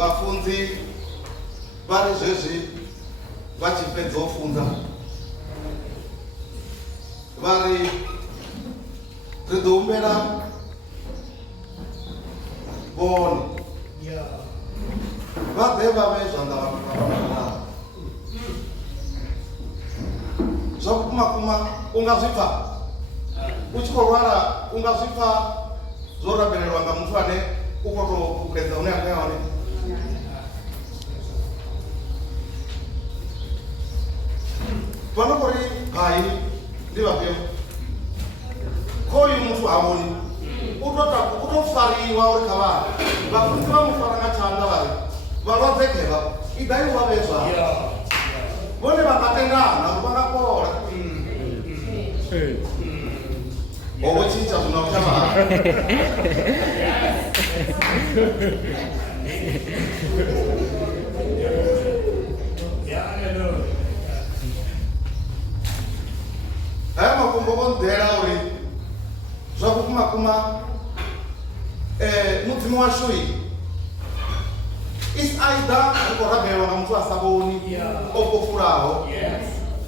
vafunzi vari zvezvi vachipedza kufunza vari ridombera vone vabve vave zvandavaa zvakukuma ungazvipfa uchikorwara ungazvipfa zvorabererwa ngamuntu ane ukotokupedza uneangayaone panokori hai ndivapeo koyu muntu havoni utofariwa uri kavari vafunzi vamufara ngatanga vari varwadzekeva idai vavezva vone vakatendana vangakora ovochinja zvinokutaa haya makumbo vonzera uri zvakukumakuma mudzimu washui isi aida rikorabherwa ngamuntu asavoni okofuraho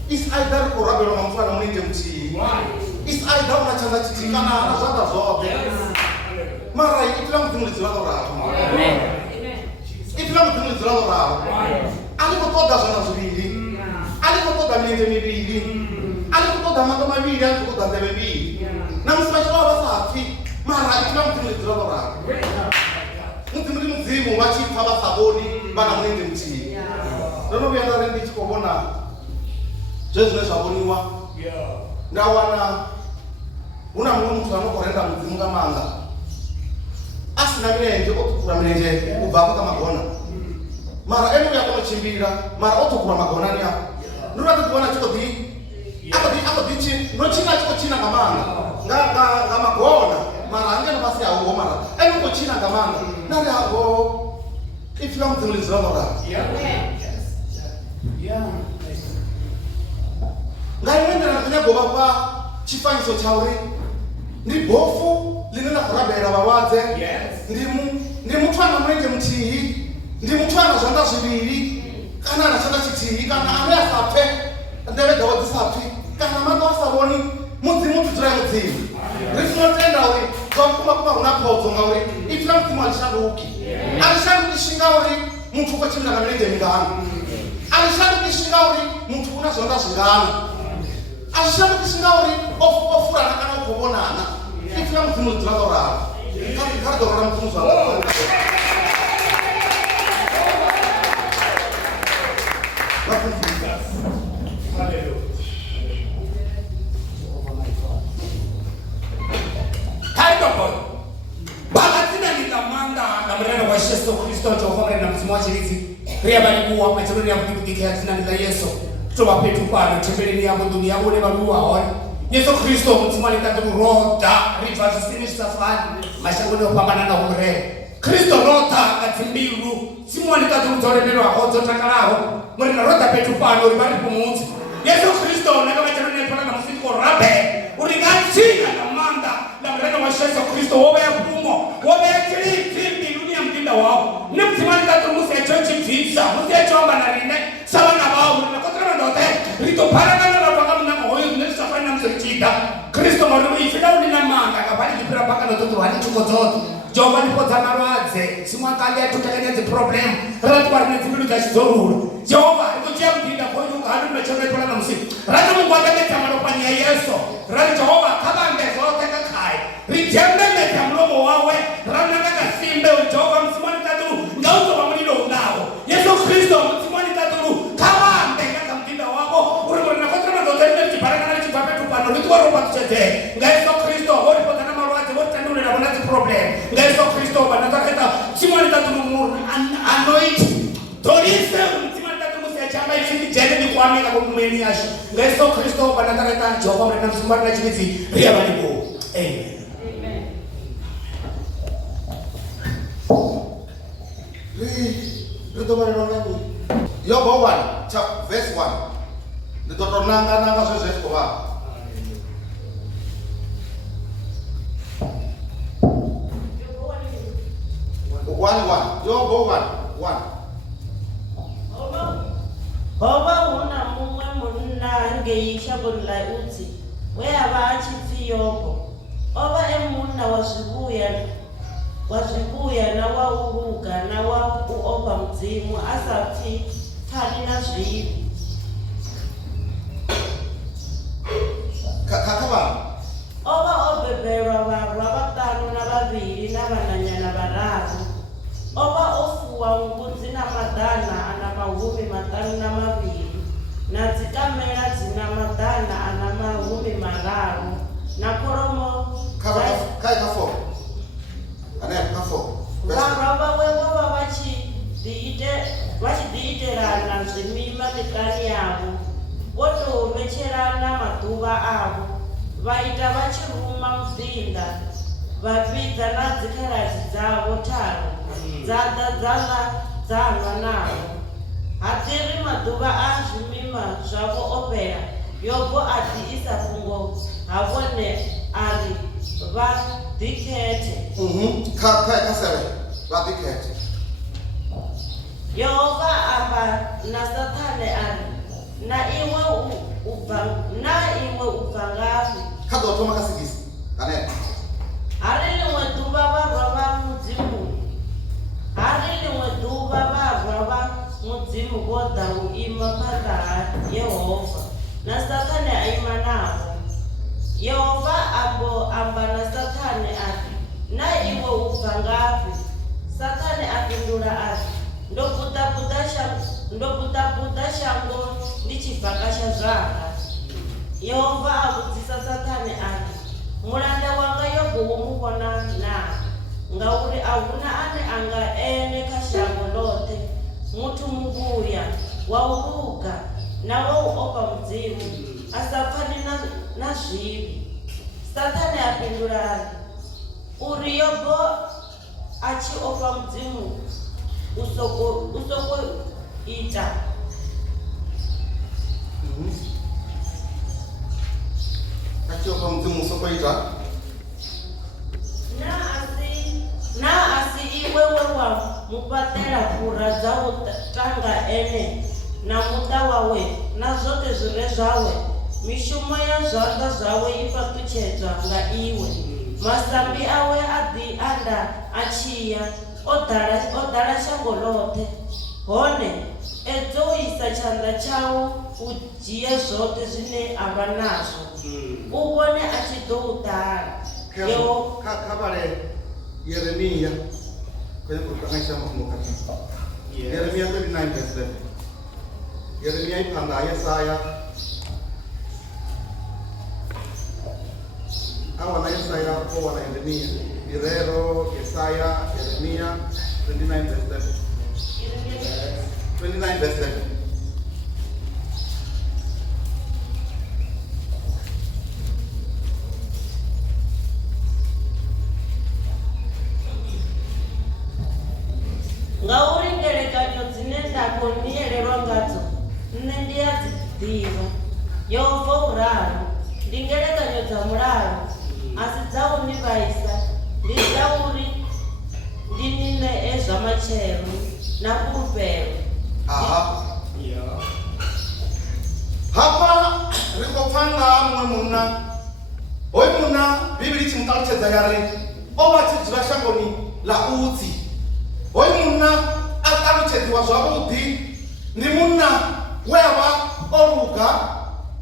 isi aida rikorabherwa ngamuntu ana munenge muchii isi aida unachanda chitikana zvada zvote mara itira mudzimu lidzirano ravo itira mudzimu lidzirano ravo alikotoda zvana zviviri alikotoda milenge miviri alikotoda mando maviri alikotoda nzeve mbiri namusi vachivava vasapfi mara itira mudzimu lidzirano ravo mudzimu ndi mudzimu vachipfa vasavoni vana munenge muchii ndonovuya ndari ndichikovona zvezvine zvavoniwa ndawana una mumwe muntu anokorenda mudzimu ngamanga asina mirenje otokura mirenje kubva kukamagona mara ene uya kunochimbira mara otokura magona niya ndoratikuona chikodhi akodhichi nochina chikochina ngamanga ngamagona mara angena pasi awo mara ene ukochina ngamanga nari ago ifika mudzimu lidziranora ngaimwendera kunyagova pa chifanyiso chauri ndi bofu linena kurabhera vawadze ndi muthu ana murenje mutihi ndi muthu ana zvanda zviviri kana ana chanda chitihi kana ane asapfe ndeve dzavo dzisapfi kana mando asavoni mudzimu tudzira mudzimu risinotenda uri zvakumakuma huna podzo ngauri itira mudzimu alishanduki alishandukishi ngauri muthu ukochimira namirenje mingano alishandukishi ngauri muthu una zvanda zvingano ashandukishi ngauri ofurana kana ukuvonana itira mudzimu lidzirano karidorora mudzimu zvaa Yesu Kristo Jehova na mzimu wa chirizi ria bali kuwa machoro ya kudikika tina nila Yesu tuwa petu kwa tembele ni yangu dunia wole baluwa honi Yesu Kristo mzimu wa likatu rota riva zisini safari mashangu ni upambana na umre Kristo rota katimbiru simu wa likatu mzore mero ahozo takaraho mwere na rota petu pano uribari kumunzi Yesu Kristo na kama chano ni epona na musiko rabe uringatina na manda na mrena wa Yesu Kristo wobe ya pumo wobe ya chirizi wao ni mtimani tatu musi echochi visa musi echomba na rine sawa na wao na kotra ndote rito paragana na panga mna moyo ni safari na msechida Kristo mwalimu ifika uli na manga kabali kipira paka na toto hali chuko zote Jehova nipo tamarwaze simwakalia tutekeleze problem ratu warine zibilu za shizoruru Jehova nikujia mpinda kwa yuka hadu mnachome pala na msiku ratu mungu wakende tamarupani ya Yesu ratu Jehova kaba mbezote kakai rijembe mete mlomo wawe rana kaka simbe Jehova msimani tatu ngauzo wa mlilo unao Yesu Kristo msimani tatu kaba mbega mtinda wako urumuri na kotra na zote nne kiparaka na chipape tupano lituwa roba tuchete nga Yesu Kristo wori potana marwati wori tandule na wanati problem nga Yesu Kristo wanataketa msimani tatu mumuru anoint Torise msimani tatu musia chamba ifindi jene ni kwa mega kumumeni yashi nga Yesu Kristo wanataketa Jehova mrena msimani na chimizi ria balibu Amen. Yobo 1, verse 1. Nanga zvezve kwa. Yobo 1. 1. Hoba huna muṅwe munna ngei shangoni ḽa Utsi we a vha a tshi pfi Yobo. O vha e munna wa zwivhuya na wa u luga na wa u ofha Mudzimu, a sa pfani na zwivhi. O vha o bebelwa vharwa vhaṱanu na vhavhili na vhananyana vhararu. O vha o fuwa mbudzi na maḓana ana mahumi maṱanu na mavhili na dzikamela dzina maḓana ana mahumi mararu na kholomo vharwa vhawe vho vha vha tshi ḓiitelana zwimima miṱani yavho, vho tou vhetshelana maḓuvha avho, vha ita vha tshi ruma mudzinda, vha fhidza na dzikhaladzi dzavho tharu dza ḓa dza ḽa dzanwa navho. Haḓiri maḓuvha a zwimima zwavho o fhela, Yobo a ḓi isa fhungo ha vhone a ri vha ḓikhethe. Yehova amba na Saṱhane a ri, na iwe u bva ngafhi? Hari ḽiṅwe ḓuvha vharwa vha Mudzimu vho ḓa u ima phanḓa ha Yehova, na Saṱhane a ima navho. Yehova amba na Saṱhane a ri, na iwe u bva ngafhi? Saṱhane a fhindula a ri, ndo buḓabuḓa shango ndi tshi bvakasha zwanga. Yehova a vhudzisa Saṱhane a ri, mulanda wanga Yobo wo mu vhona naa? Ngauri a huna ane anga ene kha shango ḽoṱhe, muthu muvhuya wa u luga na wa u ofha Mudzimu, a sa pfani na zwivhi. Saṱhane a fhindula a ri, uri Yobo a tshi ofha Mudzimu u soko ita. Na asi iwe we wa mufhaṱela phura dza u tanga ene na muṱa wawe na zwoṱhe zwi re zwawe, mishumo ya zwanḓa zwawe i fhaṱutshedzwa nga iwe. Masambi awe a ḓi anda a tshiya, o ḓala shango ḽoṱhe. Hone edzo u isa tshanḓa tshau u dzhie zwoṱhe zwine a vha nazwo, u vhone a tshi ḓo u ḓala. Yeremia 39 verse 11. Yeremia ipanda Yesaya. Awana Yesaya awana Yeremia. Irero Yesaya Yeremia 29 verse 11. 29 verse 11. Ngauri ngelekanyo dzine nda khou nielelwa ngadzo nṋe ndi a dzi ḓivha. Yehova u ralo, ndi ngelekanyo dza mulayo, a si dza u ni vhaisa, ndi dza uri ndi ni ṋee zwa matshelo na fhulufhelo. Hapa ri khou pfa nga muṅwe munna, hoyu munna Bivhili tshi muṱalutshedza ya ri o vha tshi dzula shangoni ḽa Utsi. Hoyu munna a ṱalutshedziwa zwavhuḓi, ndi munna we a vha o luga,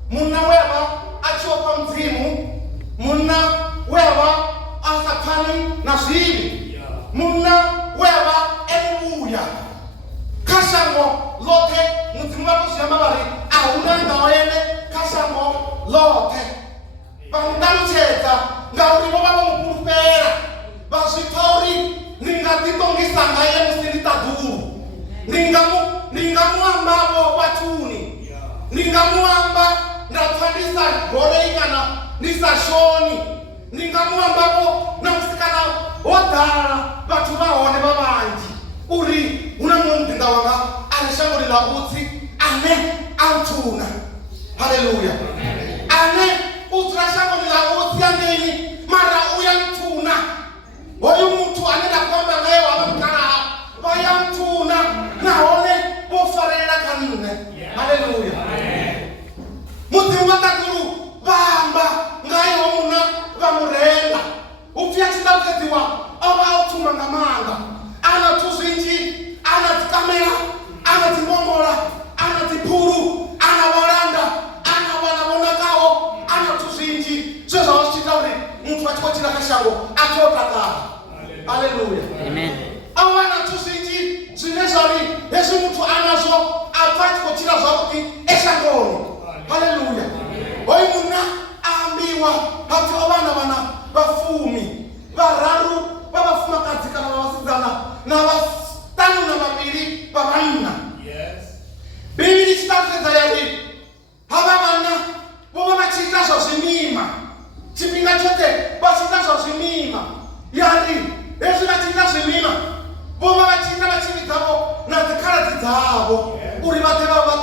munna we a vha a tshi ofha Mudzimu, munna we a vha a sa pfani na zwivhi, munna we a vha e muvhuya kha shango ḽoṱhe. Mudzimu vha to zwi amba vha ri a huna ngaho ene kha shango ḽoṱhe. Vha mu ṱalutshedza ngauri vho vha vho mu fhulufhela, vha zwi pfa uri ndi nga ḓi ṱongisa ngaye musi ndi ṱaḓulu, ndi nga mu amba vho vhathuni, ndi nga mu amba nda pfa ndi sa gorei kana ndi sa shoni, ndi nga mu amba vho na musi kana ho ḓala vhathu vha hone vha vhanzhi, uri hu na muṅwe muḓinḓa wanga a re shangoni ḽa Utsi ane a nthuna. Haleluya. Ane u dzula shangoni ḽa Utsi angeini mara u ya nthuna. Hoyu muthu ane nda khou amba ngaye wa vha mukalaha vha ya nthuna.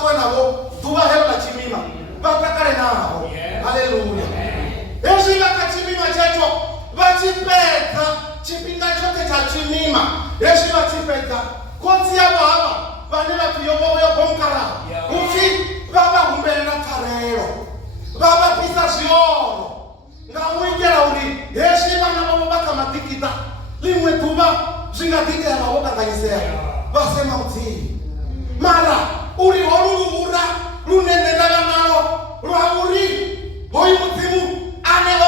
asuwe nabo duba helo la chimima bakakale nabo. Haleluya. Yesu bakachimima checho bachipeta chipinga chote cha chimima. Yesu bachipeta konzi yabo haba bane bakuyobo bomkara. Ufi baba humbela karero. Baba pisa zioro. Ngawinjera uri Yesu bana babo bakamatikita. Limwe tuba zingatike amaboko kanyisea. Basema uti. Mara uri olulura lunenera nalo lwaburi hoyi mutimu anelo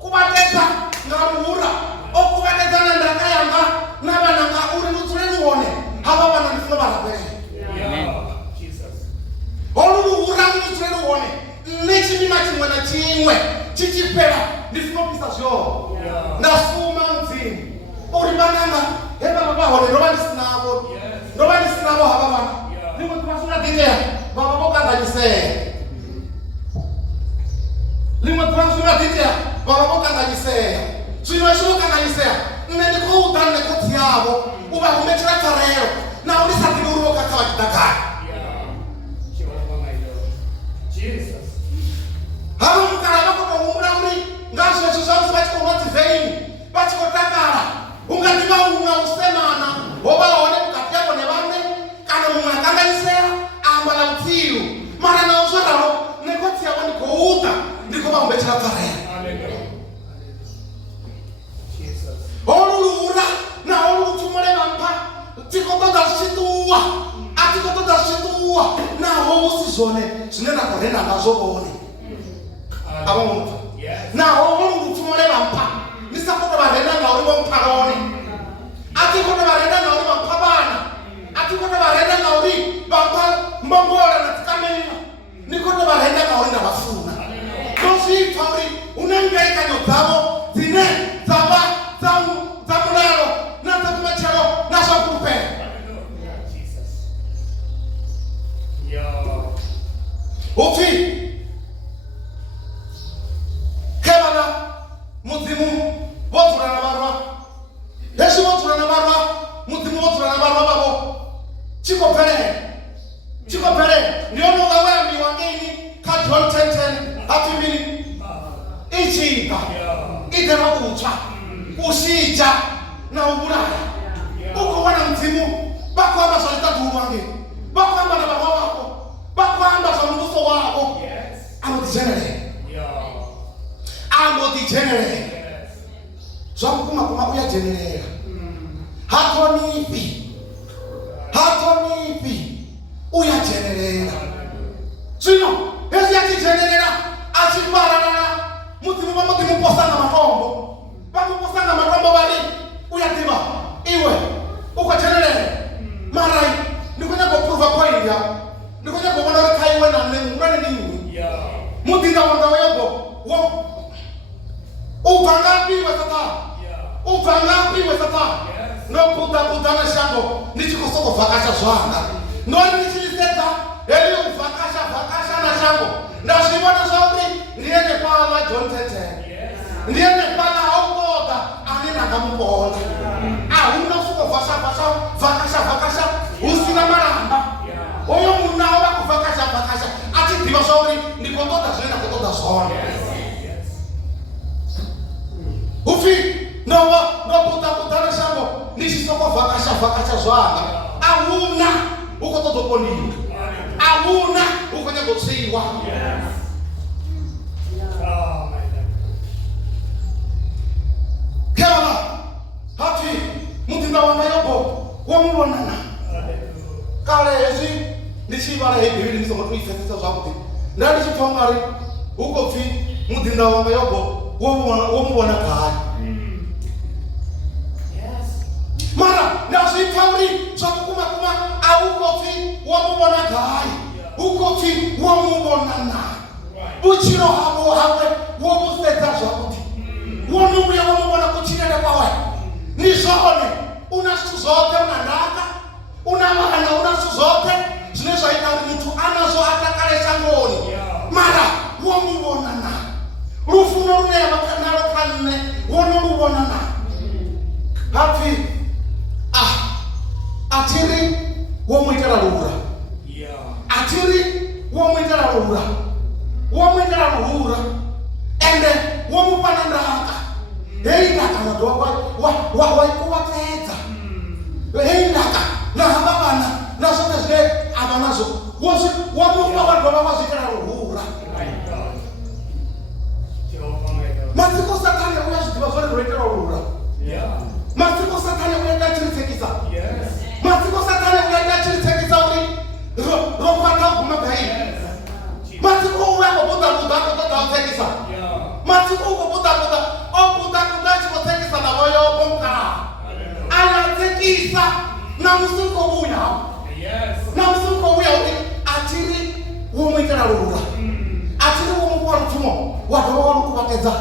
kubateza ngamura okubateza nandaka yanga nabananga uri lutsule luone haba bana ndifuna barabere. Jesus olulura lutsule luone nechimima chimwe na chimwe chichipera ndifuna pisa zyo ndafuma mzini uri bananga heba baba hone nobani sinabo nobani sinabo haba bana nimwe twasuna dikea baba boka ngajise nimwe twasuna dikea baba boka ngajise swino shoka ngajise nene ko utane ko tiabo uba kumechira karero na ulisa tiduru kaka wakitaka Jesus haba mukara bako ko umura uri ngasho shushausi bachiko ngoti veini bachiko takara ungatima usemana oba one mukati yako ne bane kana mumwakanganyisera ambala mtiru mara na uzoraro nekoti yabo ndikuuta ndiko bambechera karera. Jesus olulura na olutumole bampa tikoto dashitua atikoto dashitua na ho usizone sinena korena ngazobone abamuntu na ho olutumole bampa nisakota barena na uri bomparone atikoto barena na uri bampabana atikoto barena na uri bampa mbongola na tikamena nikoto barena na uri na bafuna kosi fauri unangaika nyotabo zine zaba zamularo na takumachero na shakupe. Jesus yo ufi kebana muzimu botura na barwa Yesu botura na barwa muzimu botura na barwa babo chiko pere niono gawe mi wangeni ka 10 happy mini ichika idema kucha usija na ubulaya uko wana mzimu bako amba solita tuwange bako amba na baba wako bako amba za mbuso wako amo di genere zamukuma kuma uya generera hatonipi uya generera sino esi ati generera achiparana mutimu posanga matombo bamuposanga matombo bali uya tiba iwe uko generera marai nikunya ko prove point ya nikunya ko bona kaiwe na ngurane nini mutinda wanga webo upangapi wesata no puta na shango nichikosoko vakasha zwanga no nichiliseta eli vakasha na shango ndashibona zombi niende pala John Tete niende pala autota anina ngamupona ahuna fuko vakasha usina maramba oyo munao bakuvakasha ati diva zombi nikotota zena kotota zone ufi no puta na shango nishisoko vakasha zwanga ahuna uko totoponi ahuna uko nyagotsiwa kama hati mutinda wana yobo wamubonana kale ezi nishibara hebiri nisongo tuifetesa zwakuti ndali chitongari uko fi mutinda wana yobo wamubona kali mara nasi kauri zakuma auko fi wamubona kali uko fi wamubonana buchiro habo hawe wamusteta zwakuti wonuya wamubona kuchinene kwawe nizone unasu zote unandaka unamana unasu zote zinezaita mtu anazo atakale shangoni mara wamubonana rufuno rune makanalo kanne wonolubonana hafi atiri womuitira lura atiri womuitira lura womuitira luhura ende womupana ndaka hei ndaka watu waikuwapedza hei ndaka nahamba vana nazvone zvine ava nazvo wamupa vanhu vava vazvikira luhura matsiko satani uya zvidiva zvone zvoitira lura matsiko satani uya chiritekisa matsiko satani uya chiritekisa uri ropata guma gai matsiko uya kobudabuda kotodaotekisa matsiko ukobudabuda obudabuda chikotekisa navoyo pomukara anatekisa namusuko uya namusuko uya uri atiri womuitira lura atiri womupa rupfumo wadova warukuvatedza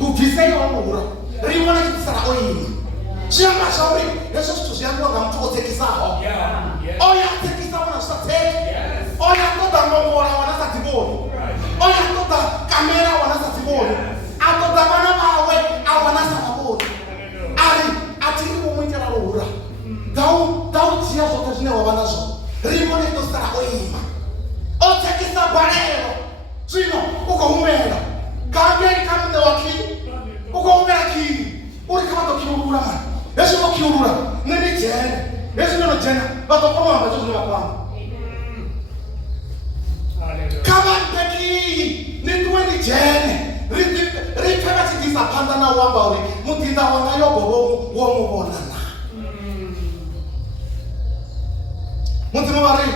ubvisei walura rimwe nechitisara oima zviamba zvauri hezvo zvithu zviyandiwaga muti otekisaho oyatekisa vana zvisateki oyatoda ngongora wana sadzivoni oyatoda kamera wana sadzivoni atoda vana vawe awana savavoni ari atiri womuitira lura daudziya zvote zvine wava nazvo rimwe nechitisara oima otekisa bharero zvino ukohumera kangeri kamune wakii ukohumera kii uri kavatokiurura mani ezvinokiurura nenijene ezvinonojena vatokomamba chozvinevapamba kavandekii nituwenijene ripe vachidisa panda nauwamba uri mutinda wanga yobho womuvonana mutima vari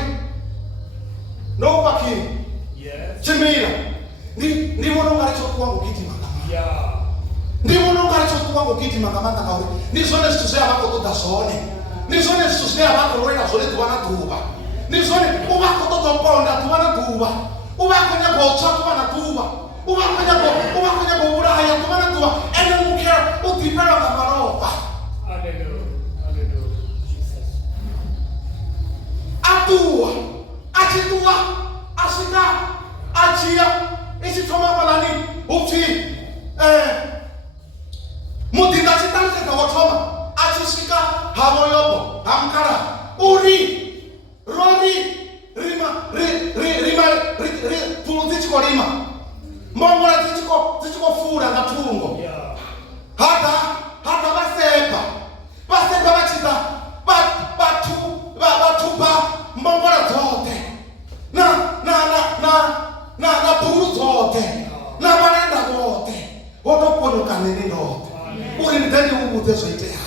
ndokupakii chimira ndivona ungari chokuwa ngokitima ndivona ungari chokuwa ngokitima ngamanda kauri ndizvone zvithu zveyavakotoda zvone ndizvone zvithu zveyavakororera zvone dhuva nadhuva ndizvone uvakototoponda dhuva nadhuva uvakonyagotsva dhuva nadhuva uvakonyagouraya dhuva nadhuva ene mukera udhipera ngamarova atuwa achituwa asvika achiya ichitoma valani upfi mudhinda achitalusedza wotoma achisvika havo yobho hamukara uri rori pfulu dzichikorima mbongora dzichikofura ngatungo hadha vaseba vachida vatupa mbongora dzote na pfulu dzote na varenda vote votoponoka neni ndote uri ndeni ubudze zvoiteya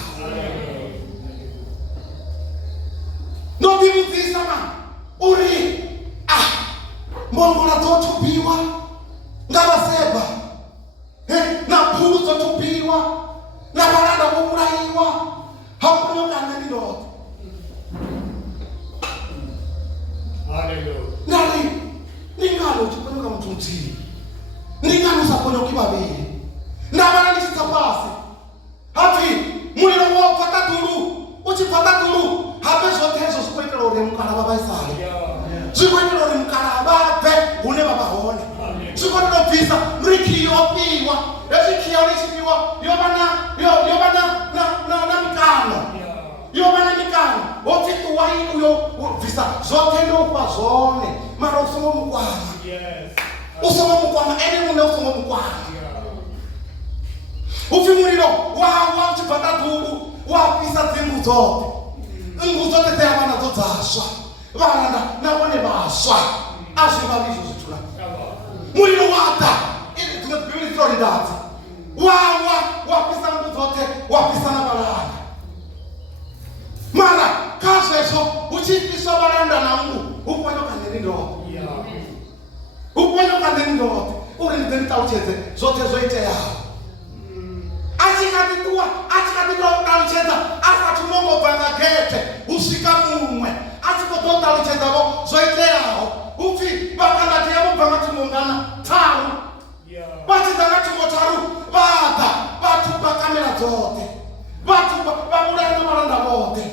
ndotivudzisa ma uri mbongora dzotupiwa ngavaseba na pfulu dzotupiwa na varanda vourayiwa hakuponoka neni ndote ndari ndingano uchiponoka mutu mutiri ndingano usaponoki vaviri ndavana ndichidza pasi hati muliro wobva taturu uchibva taturu habe zvote izvo zvikuitira uri mukara vavaisari zvikuitira uri mukara vabve hune vavahone zvikonobvisa rikiyopiwa ezvikiya richipiwa yova na mikano otituwa ikuyo bvisa zvote ndokupa zvone mara usongomukwana ene mune usongomukwana upfi muriro wawa uchibva taturu wapisa dzingu dzote dzeyavana dzodzasva varanda navone vasva azvivavi izvo zvitula muriro wata dzimwe dzibhibhiri dzinoridadzi wawa wapisa ngu dzote wapisa navaranda mara kazvezvo uchipiswa varanda nangu uponyoka neni ndote uri ndinitauchedze zvote zvoiteyawo achikatitauchedza asati unongobva ngagete usvika mumwe achikototaluchedzavo zvoiteyawo upfi vakandati yamubva ngatimongana taru vachidza ngatimotharu vadha vatupa kamera dzote vatupa vamuraya navaranda vote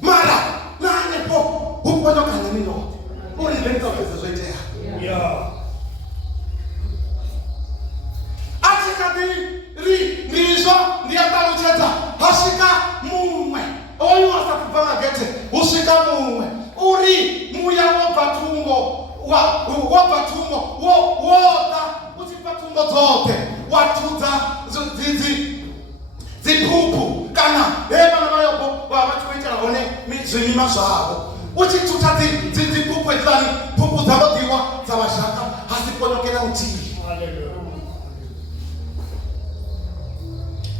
mara nanepo uponyoka neni ndote uri ndinitauchedze zvoiteyawo achikati ndizvo ndiyataluchedza hasvika mumwe oyu asakubva magete usvika mumwe uri muya wobvatumbo wobvatumbo woda uchipa tumbo dzote watudza dzipupu kana vana vayopo vavachoitira one zvinima zvavo uchituta dzipupu edzani pupu dzavodiwa dzavashaka hasi ponyokera mutivi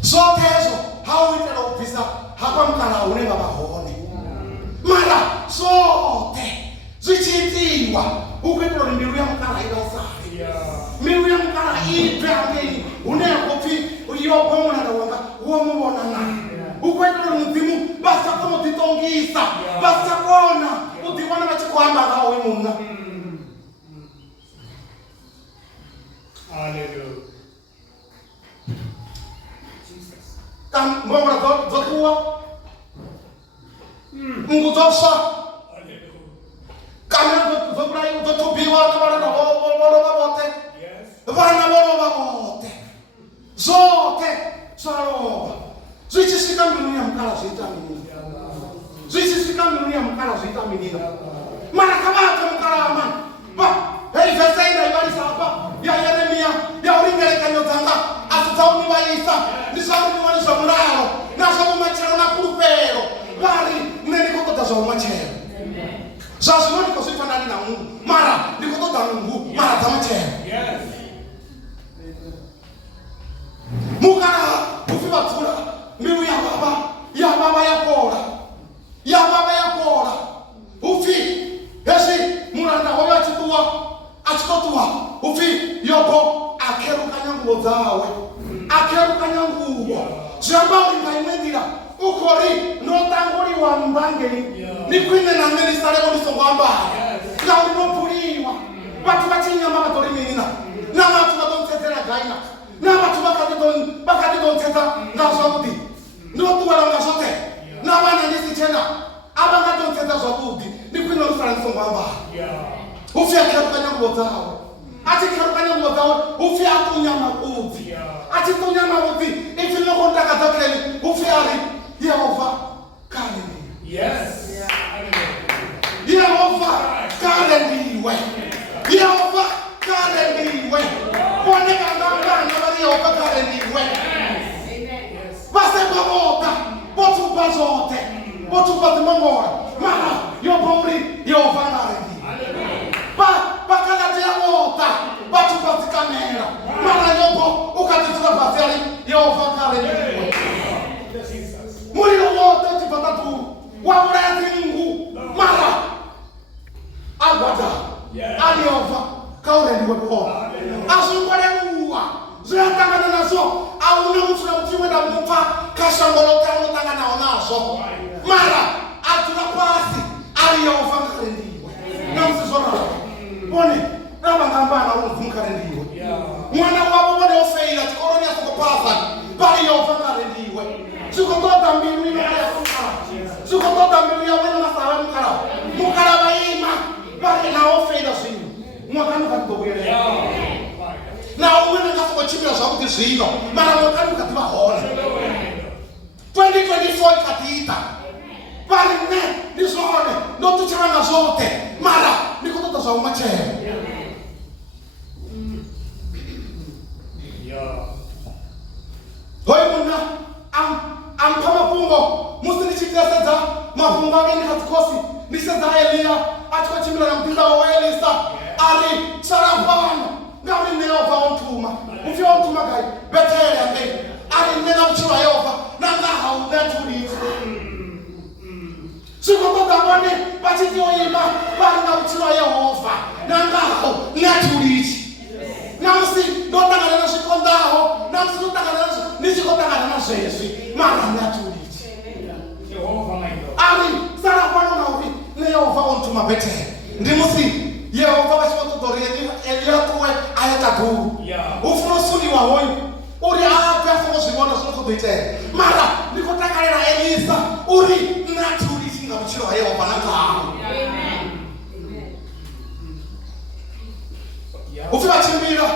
zvotezo hauitira kubvisa hapamukana une vavahone mara zvote zvichiitiwa ukuitira kuti mbiru yamukana idasare mbiru yamukana ipe angeni une yakopi yobomunana wanga womuvona naye ukuitira kuti mudzimu vasakonotitongisa vasakona udziwana vachikuhamba nawe muna mbongora dzokuwa mungu dzosva kana dzotubiwa navanana volova vote vana volova vote zote zvarova zvichisvika mbiru yamukala zviita minina zvichisvika mbiru yamukala zviita minina mara kavata mukala amani heivhesaida ivalisapa yaeremiya yauringerekanyo dzanga asi dzaunivaisa ndizvauniwa nezvamuraro nazvamumachero nakurupero vari nenikotoda zvamumachero zvazvino ndikozvifanani namungu mara ndikotoda mungu mara dzamachero mukana ufivatsura mbiru yavava yapora ufi hesi muranda wayo achitotuwa ufi yopo akerukanya nguo dzawe akerukanya nguo zviamba uringaimwendira ukori notanguriwa mbangeri nikwine namenisareko ndisongwambara ngaurinopuliwa vatu vachinyama vatorinirina navatu vatontsedzera gaina navatu vakatidontseta ngazvakuti ndotuwala ngazvote navana ndisichena avangatontseta zvakudi nikwine rusara ndisongwambara ufi akerukanya nguo dzawe achikerukanya nguo dzawe ufi atunyama udzi achitunyama udzi ifinokondakadzakeli ufi ari yehova kaleni yehova kaleniwe yehova kaleniwe onekangangana vari yehova kaleniwe vasekwavota votupa zvote votupa dzimongora mara yopauri yehova kaleni vakalateavota vatupadzikamera mara yopo ukatitsira pasi ari yehova kaleniwe muriro wote uchibvatatu wauraya dzingu mara agwada ari yehova kaureniwe kuona azvingoreruwa zvinatangana nazvo auna musura kuti wenda mupfa kashangoloka unotanganawo nazvo mara atura pasi ari yehova kaleniwe namusizvorava bone ravangambana unozumukarendiwe mwana wavo vone ofeira chikoroni asokopasa pari yehova karendiwe zvikotoda mbiru inoayasokara zvikotoda mbiru yavena masava mukara vaima vari naofeira zvinhu mwakanukatidobwerera naumwe nangasokochimbira zvakuti zvino mara mwakanukati vahona 2024 ikatiita vari ne ndizvone ndotuchavanga zvote mara ndikotoda zvamumachero hoi muna ampa mapungo musi ndichitesedza mapungo ake ndikadzikosi ndichisedza eliya achikochimbira namupinda waelisa ari sarapano ngauri neyehova ontuma ufi ontuma kai beteli ake ari nenamuchirwa yehova nangaha unetuliti zvikotodzavone vachitioima vari namuchirwa yehova nangaha netuliti namusi ndotangana nazvikondaho namusi ndotangana ndichikotangana nazvezvi mara natuliti ari sarapano nauvi neyehova ontuma beteli ndimusi yehova vachikotodzoreri eliyakuwe ayataguru ufunosuniwa hoyu uri api afonozvivona zvinokotoitere mara ndikotakarira elisa uri natuliti ngamuchiro wayehova nangaho ufi vachimbira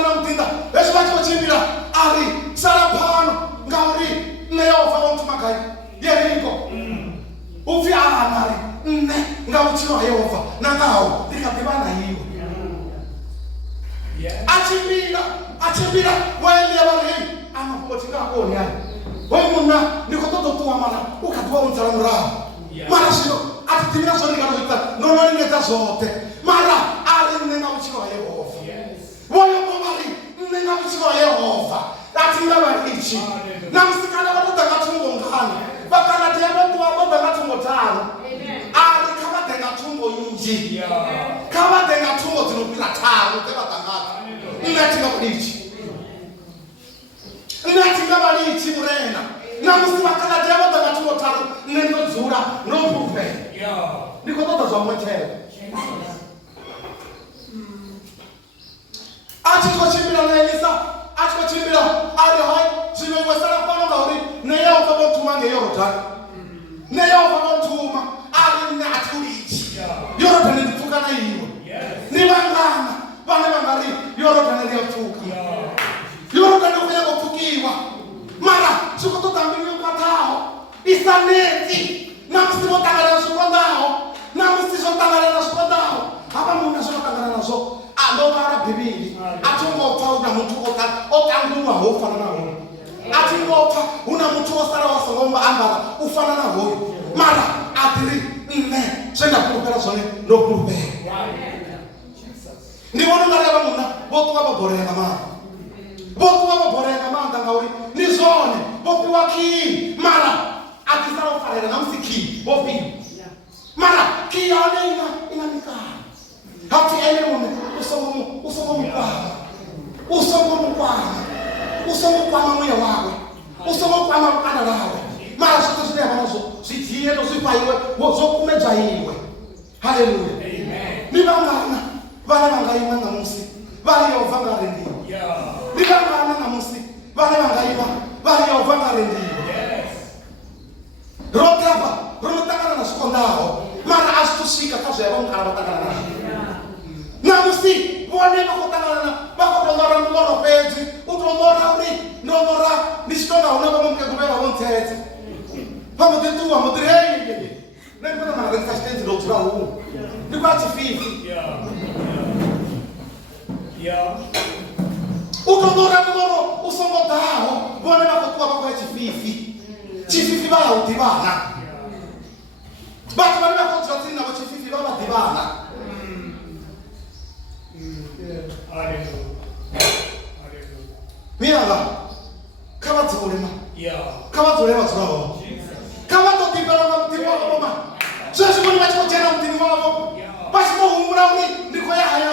namudhinda vesvi vachikochimbira ari sarapano ngauri neyehova ontuma kai yeriko anari nne ngauchiwa Yehova nangao ndikadhibana iwe achibira waelia bari amapotinga koni yani wemuna nikotototua mara ukadua untalamura mara sio atitimia zoni kadota nono ngeta zote mara ali nne ngauchiwa Yehova woyo bomari nne ngauchiwa Yehova atinga barichi na msikana watoto ngatungo ngani bakana diabo wabo ngatungo tano ali kama denga tungo inji kama denga tungo tinopila tano teba tangata inatinga barichi murena na msikana diabo ngatungo tano nendo zura no pupe niko toto za mwetele achiko chimbira na Elisa achiko chimbira ali hai zimewe sana kwa ngori ne yao kwa mtuma nge Yordan ne yao kwa mtuma ali ne aturichi Yordan ni tuka na hiyo ni bangana bane bangari Yordan ni atuka Yordan ni kwa kutukiwa mara siko tutambili ukatao isaneti na msimo tangala na sukondao na msimo tangala na sukondao hapa muna sio tangala na so ando mara bibili atungo pauda mtu otangu wa hofa na wewe atungo una mtu osara wa songomba ambara ufana na wewe mara atiri nne senda kupera zone no kupe ni wana ngara muna botu wa borenga mama tangauri ni zone botu wa ki mara atisara ufana na msiki bofi mara kione ina mikaa hati eleone usomo kwa mamuya wawe usomo kwa mapana lawe mara sote zile ambazo zitie ndo zipaiwe wozo kumeja iwe haleluya amen ni bana bangaima na musi bali ovanga rendi ni bana na musi bali bangaima bali ovanga rendi rotaba rotaka na skondao mara astushika kazo ya bonga bataka na musi wone bakotangana moro pezi utomora uri nomora nishona unaba mke kubera wontete pamotetu wa modrei nenda na renta stenti do trau ni kwati fifi utomora usongo dao wone bakotua bakwati fifi chififi bala utibana batu bali bakotratina na chififi bala dibana Miala, kama tulema. Kama tulema tunao. Kama tokipela na mtimu wa mama. Sasa kuna watu tena mtimu wa mama. Basi mo umura uni ndiko ya haya.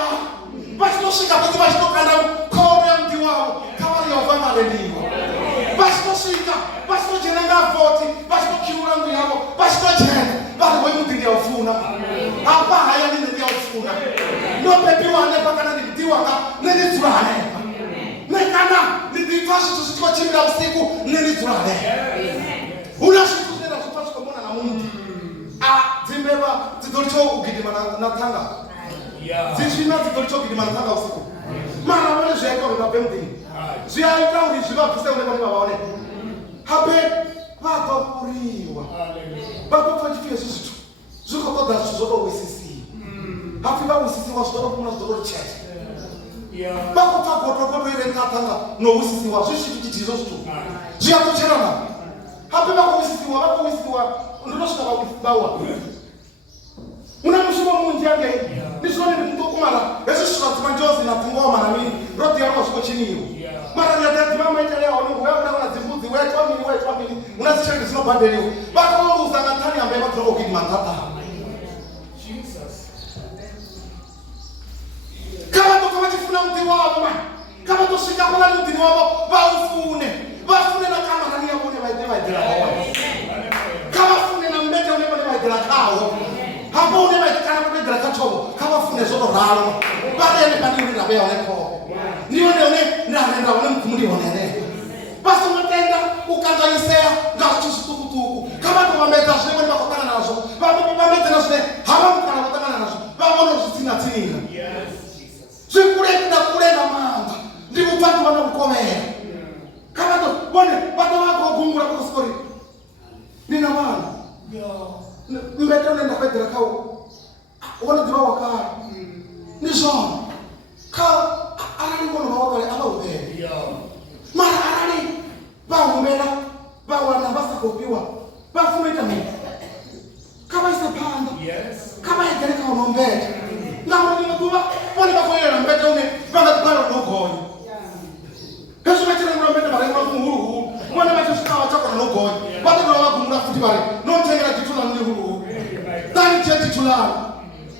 Basi no shika pati basi no kanda ko ya mtimu wao. Kama ni ovanga rendiwa. Basi no shika, basi no jena ngavoti, basi no kiura ndu yabo. Basi no jena, bali wewe mtindia ufuna. Hapa haya ni ndio ufuna. No pepi wane pakana ni mtiwa ka nini turane. Nekana nitifasi tusikuwa chini ya usiku nini turane. Unashiku zenda tupasi kwa mwana na mungu. Zimbeba zidolicho ugidima na tanga. Zishina zidolicho ugidima na tanga usiku. Mara wale ziyaka wikape mdini. Ziyaka uliziva pisa unekani wabaone. Habe bato kuriwa. Bato fajifia sisi tu. Zuko toda suzoto wisisi. Hafiba wisisi wa suzoto kumuna suzoto chete. Bako tako ile tatanga no wisisi wa sisi tukitizo tu. Zia kucherana. Hapo bako wisisi wa ndio sio bawa. Unamshuma mungu yake. Nisoni mtu kumara. Yesu sura tumanjozi na tungoma na mimi. Roti yako siko chini hiyo. Mara ya tatu mama ile leo ni wewe na zibuzi wewe mimi. Unasikia sio bande leo. Bako usanga tani ambaye watu wako kidimantata. Kama tukawajifuna mti wao man. Kama tushika kwa mti wao bafune na kama nani yabo ne baidira wao. Kama fune na mbete ne baidira kao. Hapo ne baidira kwa baidira kachobo. Kama fune zoto ralo. Baada ya nipani na bea wako. Nione na nenda wale mkumuli wanene. Basi mtenda ukanganisea ngacho tukutuku. Kama tuwameta shimo ni bakotana nazo. Bameta nazo hawa mkana bakotana nazo. Bamono sina tinga. Kule na mama. Ndipo watu wanakukomea. Kama to bone watu wako gungura kwa sokoni. Nina wana. mbete unaenda kwetera kao wana diba wakara ni zona ka arali ngono bawakale aba ubele mara arali bawumbela bawana basakopiwa bafumeta mimi kama isapanda kama igereka onombete ngamo ni matuba pone bakoyera mbete une banga tbalo nogonye Yesu machira ngombete bare ngulu mwana bachushika wachako nogonye bado ngwa kumura futi bare no tengera titula ndi hulu tani cheti tulala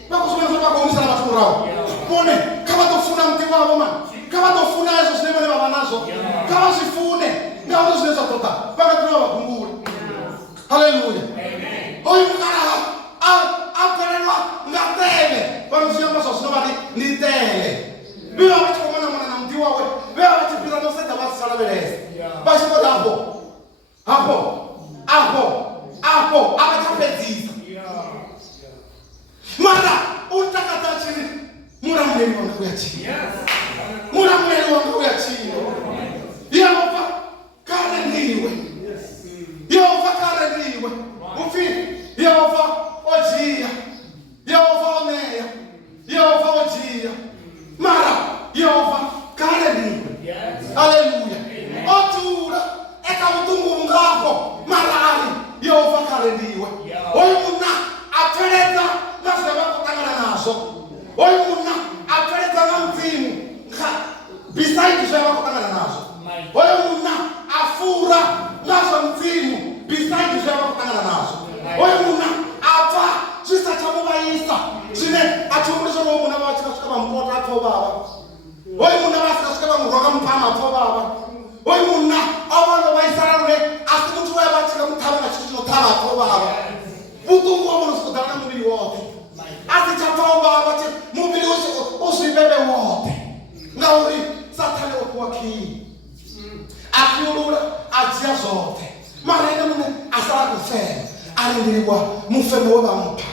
bakusoma zoba ko umsala baturao pone kama tofuna mti wabo man kama tofuna hizo sinema baba nazo kama sifune ngao zinaweza tota banga tunawa kungura haleluya amen hoy mukara apelelwa ngatele bamushamba sosoma ni tele biwa wacho mwana na mti wawe biwa wacho bila no seta basi sala beleza basi kwa hapo akatapetiza mara utakata chini muramweli wangu ya chini muramweli wangu ya chini Yehova kare ndiwe Yehova kare ndiwe ufi Yehova ojia Yehova oneya Yehova ojia mara Yehova kare ndiwe haleluya otura eka mutungu ngapo mara ali Yehova kare ndiwe oyo muna apeleza nasema kutangana nazo oyo muna apeleza na mzimu beside zwa kutangana nazo oyo muna afura nazo mzimu beside zwa kutangana nazo oyo muna apa sisa chamubayisa sine achumulizo no muna bachika kama mpota atho baba oyo muna basika kama muroga mpama atho baba oyo muna abantu bayisarane asikuthi wayabachika mthama na chicho thama atho baba butungu wa mwana sikudana mubili wote asichatoba abache mubili usibebe wote ngauri satane okuwaki akiulula ajia zote mara ina mune asala kufema alindiriwa mufeme weba mpa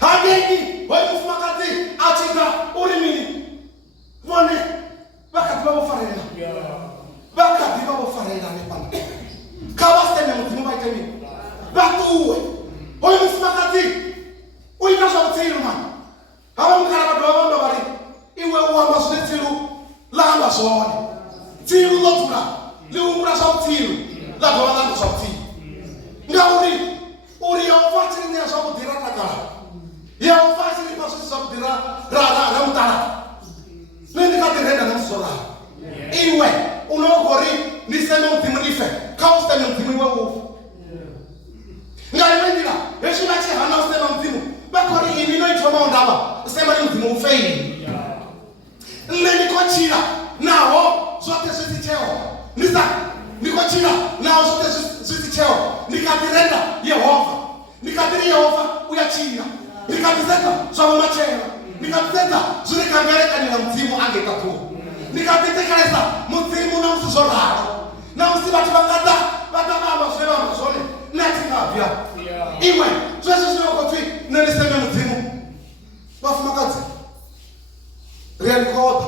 ageni wai mufumakati achika ulimini wane bakati babo farela nepana kawasteme mutimu baitemi batuwe oyo mufumakati uinaza utiru man aba mukara badwa bari iwe uamba sunetiru lamba zone tiru lotura liumra sa utiru la dola lamba sa utiru ngauri uri ofati ni aso kudira takara ya ofati ni paso sa kudira ra mutara nende ka direnda na msora iwe unogori ni sema mtimrife kausta ni mtimri wewe ngalimendira Yesu bache hana usema mzimu bakori inino ichoma ndaba sema ni mzimu ufeini niko chira nao zote ziticheo nisa niko chira nao zote ziticheo nikadirenda Yehova nikadiri Yehova uyachira nikadizeka zwa machera nikadizeka zuri kangereka ni mzimu angetatu nikaditekeleza mzimu na msuzoraro na msibati bangada badama sema mzone natikavya iwe twese sinokotwi neliseme mzimu bafumakati realikota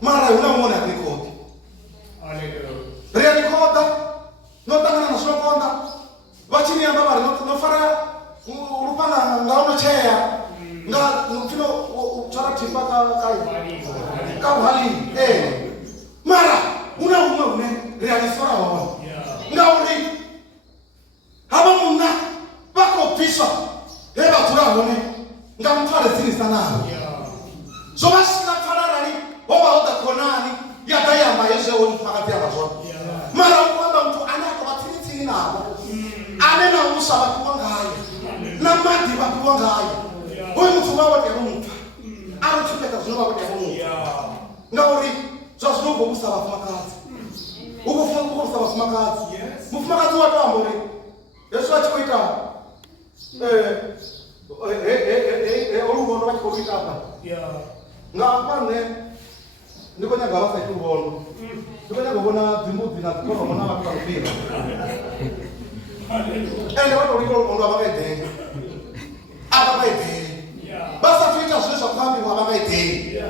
mara unamwona realikota realikota notangana na sokonda bachini amba bari nofara urupana ngaona cheya nga mfino uchara timpaka kai hali mara une realisora wawa ngauri haba muna bako pisha heba turabone ngamtwale zini sana so bashika tararari oba oda konani ya daya maisha woni pakati ya bazo mara kwamba mtu anako batini nabo anena usaba kuwangaye na madi bakuwangaye hoyo mtu wawe ke mtu arutupeka zuwa wawe ke mtu ngauri zozo ngo musaba kumakazi uko musaba kumakazi mufumakazi watu ambore Yesu achikuita orubondo bachikuita hapa ngapane niko nyagala sa tubondo niko nyagobona zimbuzi na tukoro mona watu bakubira ende watu uliko ondo abagete basa tuita sasa kwambi abagete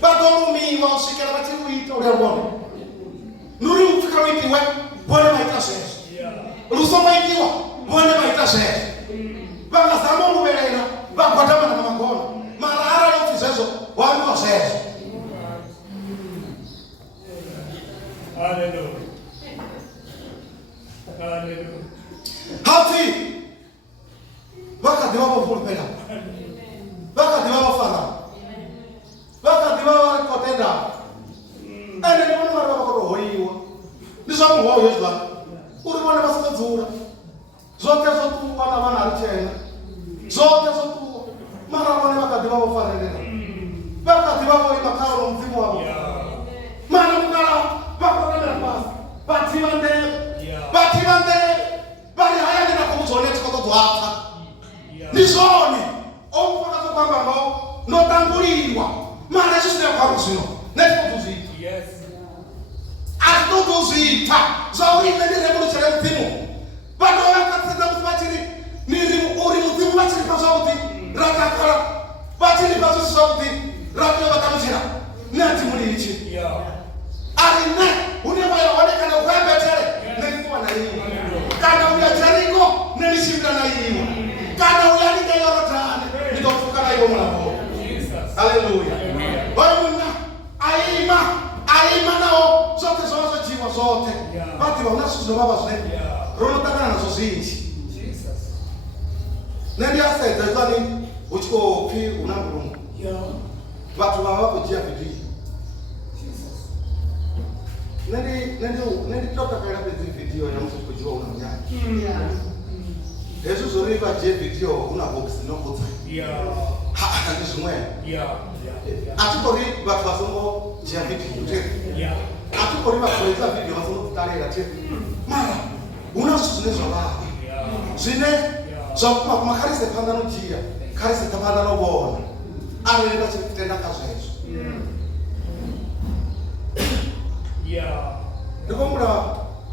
badolumi wa usikera bachiruita uliabone nuri mfika witiwe bone maita sasa Lusoma ikiwa vone vaita zvesvo vakazama kuverera vakwatamana namagono mara arali kuti zvesvo wambiwa zvesvo. hati vakati vavofulupela vakati vavofara vakati vavakotenda ende ni vona vari vavakotohoyiwa ni swa muhwawo yezvivana uri vona vasitodzura zote zotuwa na vana ari chena zote zotuwa mara vone vakati vavofarerera vakati vavoima karo nomudzimu wavo mana mukala vakoremera pasi vativa ndeve vari hayandina kumuzonetikotodzwapfa ndizvone omufana sokwamba notangulirwa mara chisina kwavo zvino netitotuzviita atitotuzviita zvaurine ndiremuruchere mudzimu vatovakatsenda kuti vachiri uri mudzimu vachiri pazvakuti ratakara vachiri pazvisi zvakuti ratovakamuchira nati muri ichi arine une moyo waonekana ukuyambetere nenifuwa na iwe kana uyajariko nenishimira na iwe kana uyaringa yorodhani nditofuka na iwe mwanavo. Haleluya. Oyuna aima nao zote zvazochiwa zote vati vauna zvinhu vava zvine ronotakana nazvo zvinji nendiasedza itani uchikopi una murungu vatu vava kujiya vhidhiyo nenditotakaira pedzi vhidhiyo yamusi kujiwa una munyanya hezvo zvori vajiye vhidhiyo una bokisi nokudza ndi zvimweyo atikori vatu vasongojiya vhidhiyo atikori vakuedza vhidhiyo vasongodzitarira mara una zvithu zvine zvavava zvine zvakuma karise panda nojiya karise tapanda novona arere vachiri kutenda kazvezvo. ndikombura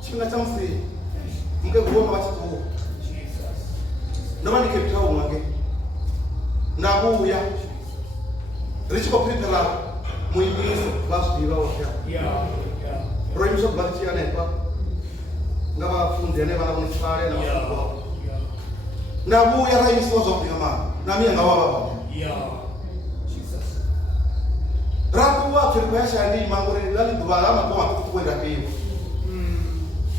chifhinga chamusi mukegoma vachituwo ndova ndikepita umwange ndakuuya richikoprepara muimiso vazvidiva wosha roimiso kuva tichiyanekwa ngavafunde nevana kunechifare navafunwa ndakuuya raimisiwa zvakudinga mama namiye ngavavava rakuwa pfirikuyashandi mangoreni laliduva ramakoma kutukwenda piwa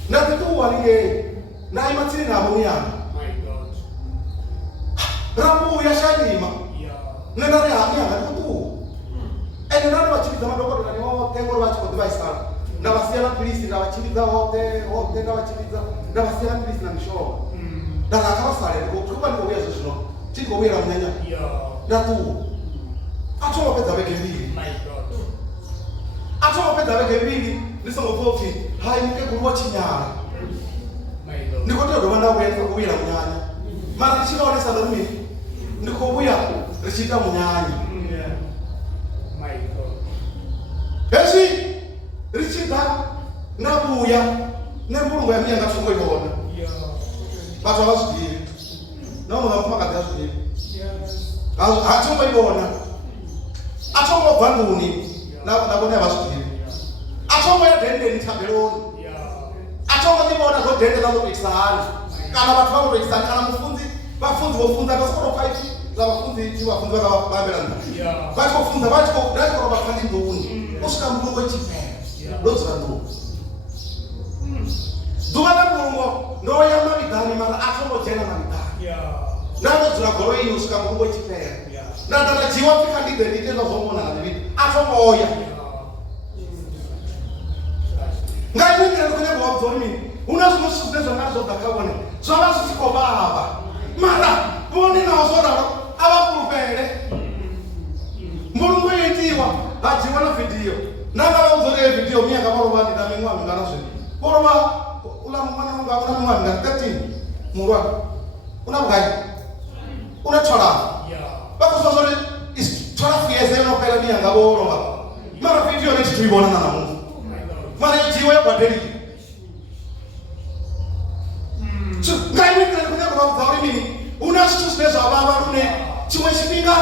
ndatituwaninge ndaimatsiri navo muyana rakuya shandima nendari hamiyanga ndikutuwa ende ndani vachividza madhokodhera nevatengori vachikodzivaisana ndavasiyana pilisi ndavachividza hote ndavachividza ndavasiyana pilisi namishonga ndaka akavasalera kuba ndikouya zvozvino tikouyera munyanya ndatuwa atongopedza vege mbiri atongopedza vege mbiri ndisongobva kuti hai mukeguru wachinyara ndikotodova ndakuenza kuuyira munyanya mara ndichikaonesa ndarumiri ndikouya richiita munyanya hezvi richibva ndakuuya nemurungu yamiya ngatongoiona vatu havazvidivi namunhu vamumakadzi azvidivi hatongoiona atongobva nduni nakona havazvidivi atongoya dhendeni tabeloni atongoniona zvodhende nazokuitisa hani kana vatu vakutoitisani kana vafundzi vofunza ndasikoropaipi lavafundzi vakavabambira nduni vachikofunza vachikorobatwa ndinduni kusvika mulungu wechipera ndodzira nduni dzuva namurungu ndoya mavigani mara atongojena mavigani ndandodzira goro iyi kusvika mulungu wechipera ndandanajiwa pfika ndide nditenda zvomonana nevidi atongoya ngainingire ndikunyagova kudzorimi una zvimwe zvinhu zvine zvangari zvodhakaone zvava zvichikobava mara vone nawo zvoraro avapurupere mulungu yoitiwa hajiwa navhidhiyo ndangavauzoreye vhidhiyo miyanga varova ndida mimwe mingana zvino vorova una mimwe mingana 13 murwa una vugai una 12 vakusva zvori 12 years inopera miyanga vorova mara vhidhiyo nechituivonana namunhu mara ijiwa yobhadheri ngaimwitire kunyagova kubvauri una zvithu zvine zvavava rune chimwe chifhinga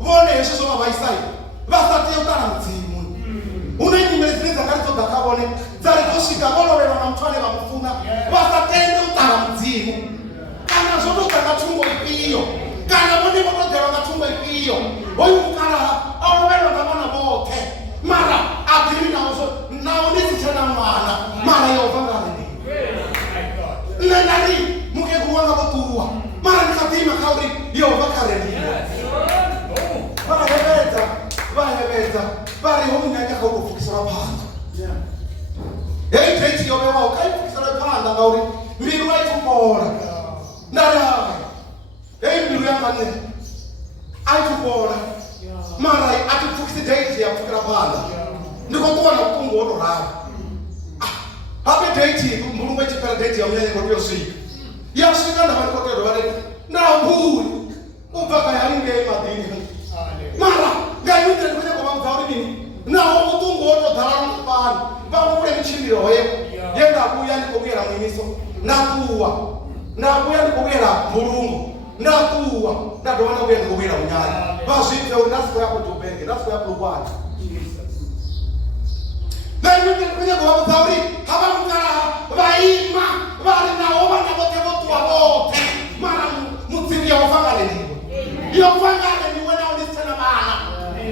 vone hezvo zvovavaisai vasati yotara mudzimu une nyimele dzine dzangari dzodhakaone dzari dzosvika vonoverwa namutwane vamufuna vasatende utara mudzimu iyo kana mone motogera ngatumba iyo oyu mukara awelo ngabana bote mara akiri nawo nisichana mwana mara yovangale nenari muke kuwanga botuwa mara nikatima kauri yovakare ndiwo bahebeza bari homunyanya kawufukisa abapanga Teiti yobewa ukayifukisa abapanga ngauri mbiru ayitubora ndaraga mbiru yamane ayitubora mara atufukise teiti yapfukira abapanga ndiko kuona kutungo ororara habe teiti mulungu echipera teiti yamunyanya kotiyosika yasika ndavarikotero vari ndamburi ubva kayaringe madini mara ngayuite kunya kuvaudzauri nini nawo mutungu wotogara mupani vamure michimiro wepo yendakuya ndikobuyera mwimiso ndakuya ndikobuyera mulungu ndakuwa ndadova ndakuya ndikobuyera munyanya vazvite uri ndasikoya kutubenge ndasikoya kulukwana ngayuite kunya kuvaudzauri hava mukara vaima vari nawo vana vote votuwa vote mara mudzivi yovangale ndiwe yovangale ndiwe nawo ndisitena vana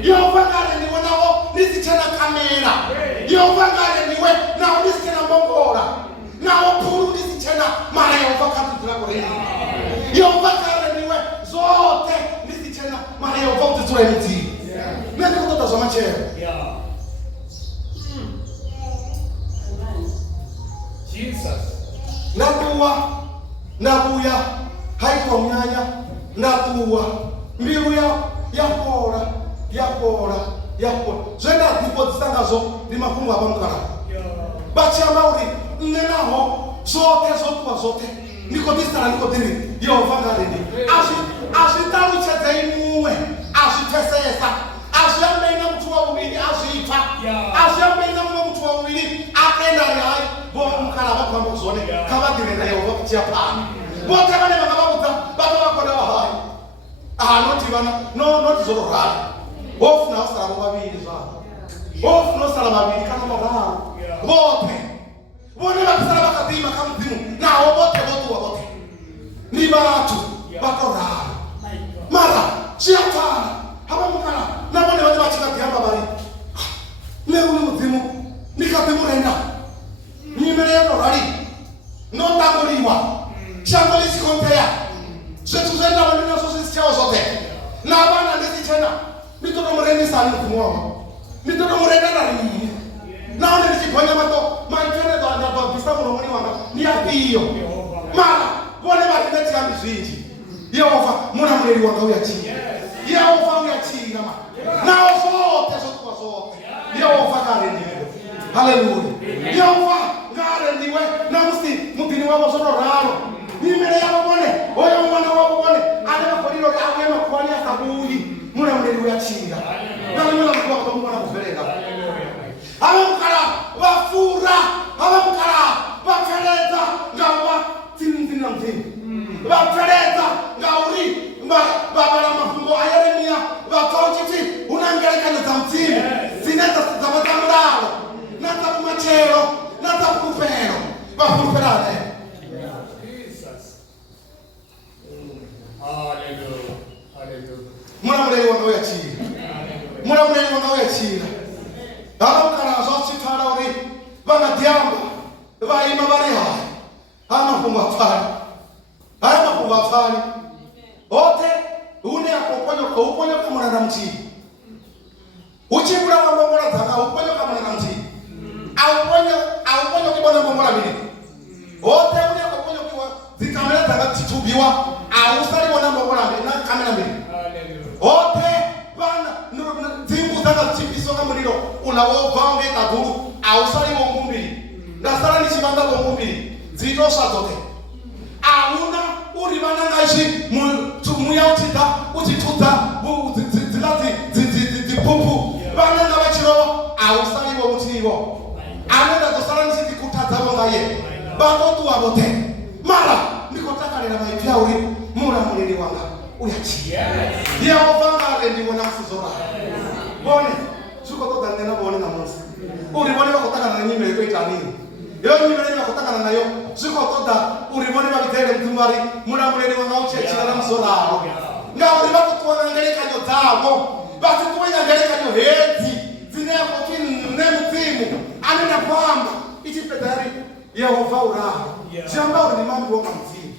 yovangale ndiwe nawo ndisitena kamera yovangale ndiwe nawo ndisitena mbongora nawo puru ndisitena mara yovakatudzira kureni yovangale ndiwe zote ndisitena mara yovakutidzira emidzivi nendikutoda zvamachero ndakuya haitwa mnyanya ndakuwa mbiru yapora zvenda dzipodzisangazo ndi mafungu apamukara bachiamauri nenaho zote zotuwa zote nikodisana nikodiri yovangareni azvitaruchedzei mumwe azvitesesa azviyambeina mutu wavuviri azvipa azviyambeina mumwe mutu wavuviri akaenda rai vomukara vakwamba kuzone kavadirena yehova kuchiyapana vote vane vanga vavudza vava vakona vahai anotivana noti zororari ofuna osara vaviri zvavo ofuna osara vaviri kana mararu vote vone vakusara vakapima kamudzimu nawo vote votuwa vote ni vatu vatorara mara chiyapana hava mukara navone vane vachikadhiyamba vari neuni mudzimu nikapimurenda nyimele yatorari notanguriwa shango lisikompeya zvetu zvendavandu nazo zvisichawo zvote navana ndisichena nditotomurendisani mudzimu wavo nditotomurenda narimini naone ndichibhonya maiterezo andabhabvisa munomoni wanga niyapiyo mara vone vari netiambi zvinji yehova munamureri wanga uyachira yehova uyachira nawo zvote zvotuwa zvote yehova ngarendiwe haleluya yehova ngarendiwe namusi mudhini wavo zvonoraro nimere yavo vone oyo mwana wavo vone ane magodiro auye makuwani asabuyi munamureri uyachira nalimuna mkuwako mumwana kuvereka hava mukara vafura hava mukara vapferedza ngauva tsinitsini na mudzimu vapferedza ngauri vabala mafumbo ayeremiya vapfauchiti una ngerekano dza mudzimu dzine dzava dza mulalo na dza kumachero na dza kurupero vafurupherane munamureri wanga uyachira munamureri wanga uyachira hava mukara zvachitara uri vangadhiyamba vaima vari hai amafungu apfari haya mafungu apfari hote une akoponyoka uponyoka muranda muchii uchikura mambongora dzaka uponyoka muranda muchii auponyoki bona mbongora mbiri hote une akoponyokiwa dzikamera dzakatitubiwa ausari bona mbongora mbiri nakamera mbiri hote vana dzimbu dzakatipiswa kamuriro unawobva ungaita guru ausari vongu mbiri ndasara ndichivanda vongu mbiri dzitosva dzote auna uri vanangaishi muya uchida uchitudza dzipupu vananga vachirova ausarivo mutivo anoda dzosara ndichiti kutadzavo ngaye vanotuwa vote mara ndikotakarira maipya uri muramureri wanga uyachia yehova ndiwe nasizorara vone zvikotodzanena vone namusi uri vone vakotakana nenyimele kuita nini Yo nimelema kutaka nayo. Ziko toda ulimoni babitele mtumari muna muleni wangauche chikana msolao. Nga ulima kutuwa ngeleka nyo zao. Basi tuwe ngeleka nyo heti. Zine ya kutini nemutimu. Anina kwamba iti pedari Yehova uraho. Jamba ulimambi waka mtimu.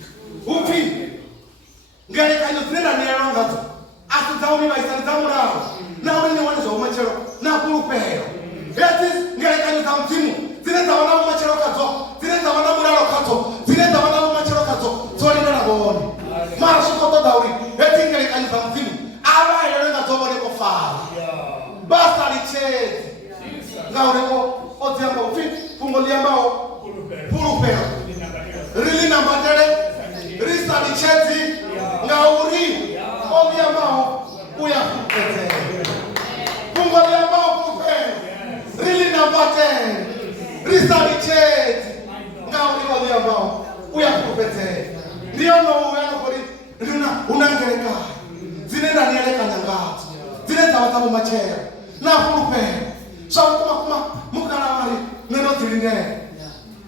Upi ngeleka nyo zinena niyarongazo. Asitauni maisani zamurao. Na uli ni wanizo umachero. Na kulupero. Eti ngeleka nyo zamtimu. Zineza wana umachero kazo. Zineza wana muraro kazo. Zineza wana umachero kazo. Zoli nena gooni. Mara shukoto dauri. Eti ngeleka nyo zamtimu. Aba yelenga zobone kofara. Basta lichezi. Ngaureko otiamba ufi. Pungo liambao. Pulupero. Rili nambatere. Rista lichezi. Ngauri. Obiambao. Uya kupete. Pungo liambao pulupero. Rili nambatere. Rista lichezi. Ngauri obiambao. Uya kupete. Ndiyo no uweno kori. Unangeleka. Zinenda nieleka nyangati. Zinenda watabu machera. Na pulupero. So kuma mukarawari neno tirinera.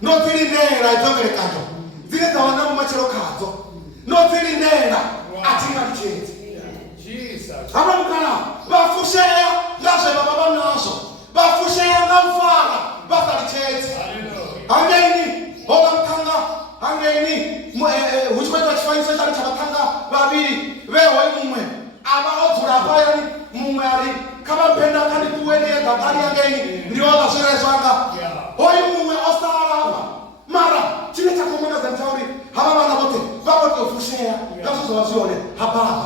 No tirinera itongelekajo. Zinenda wanamu machero kazo. No tirinera atinga lichezi. Jesus. Aba mukara bafusheya ngaze baba naso. Bafusheya ngamfara basa lichezi. Angeni oba mkanga angeni uchweta chifanyisa chali chabatanga babiri wewe mumwe aba otura bayani mumwe ari kama mpenda kandi kuwene gagari angeni ndio basherezwanga oyu mumwe osara mara chile cha komona za mtauri haba bana bote babote ofusheya gaso wazione haba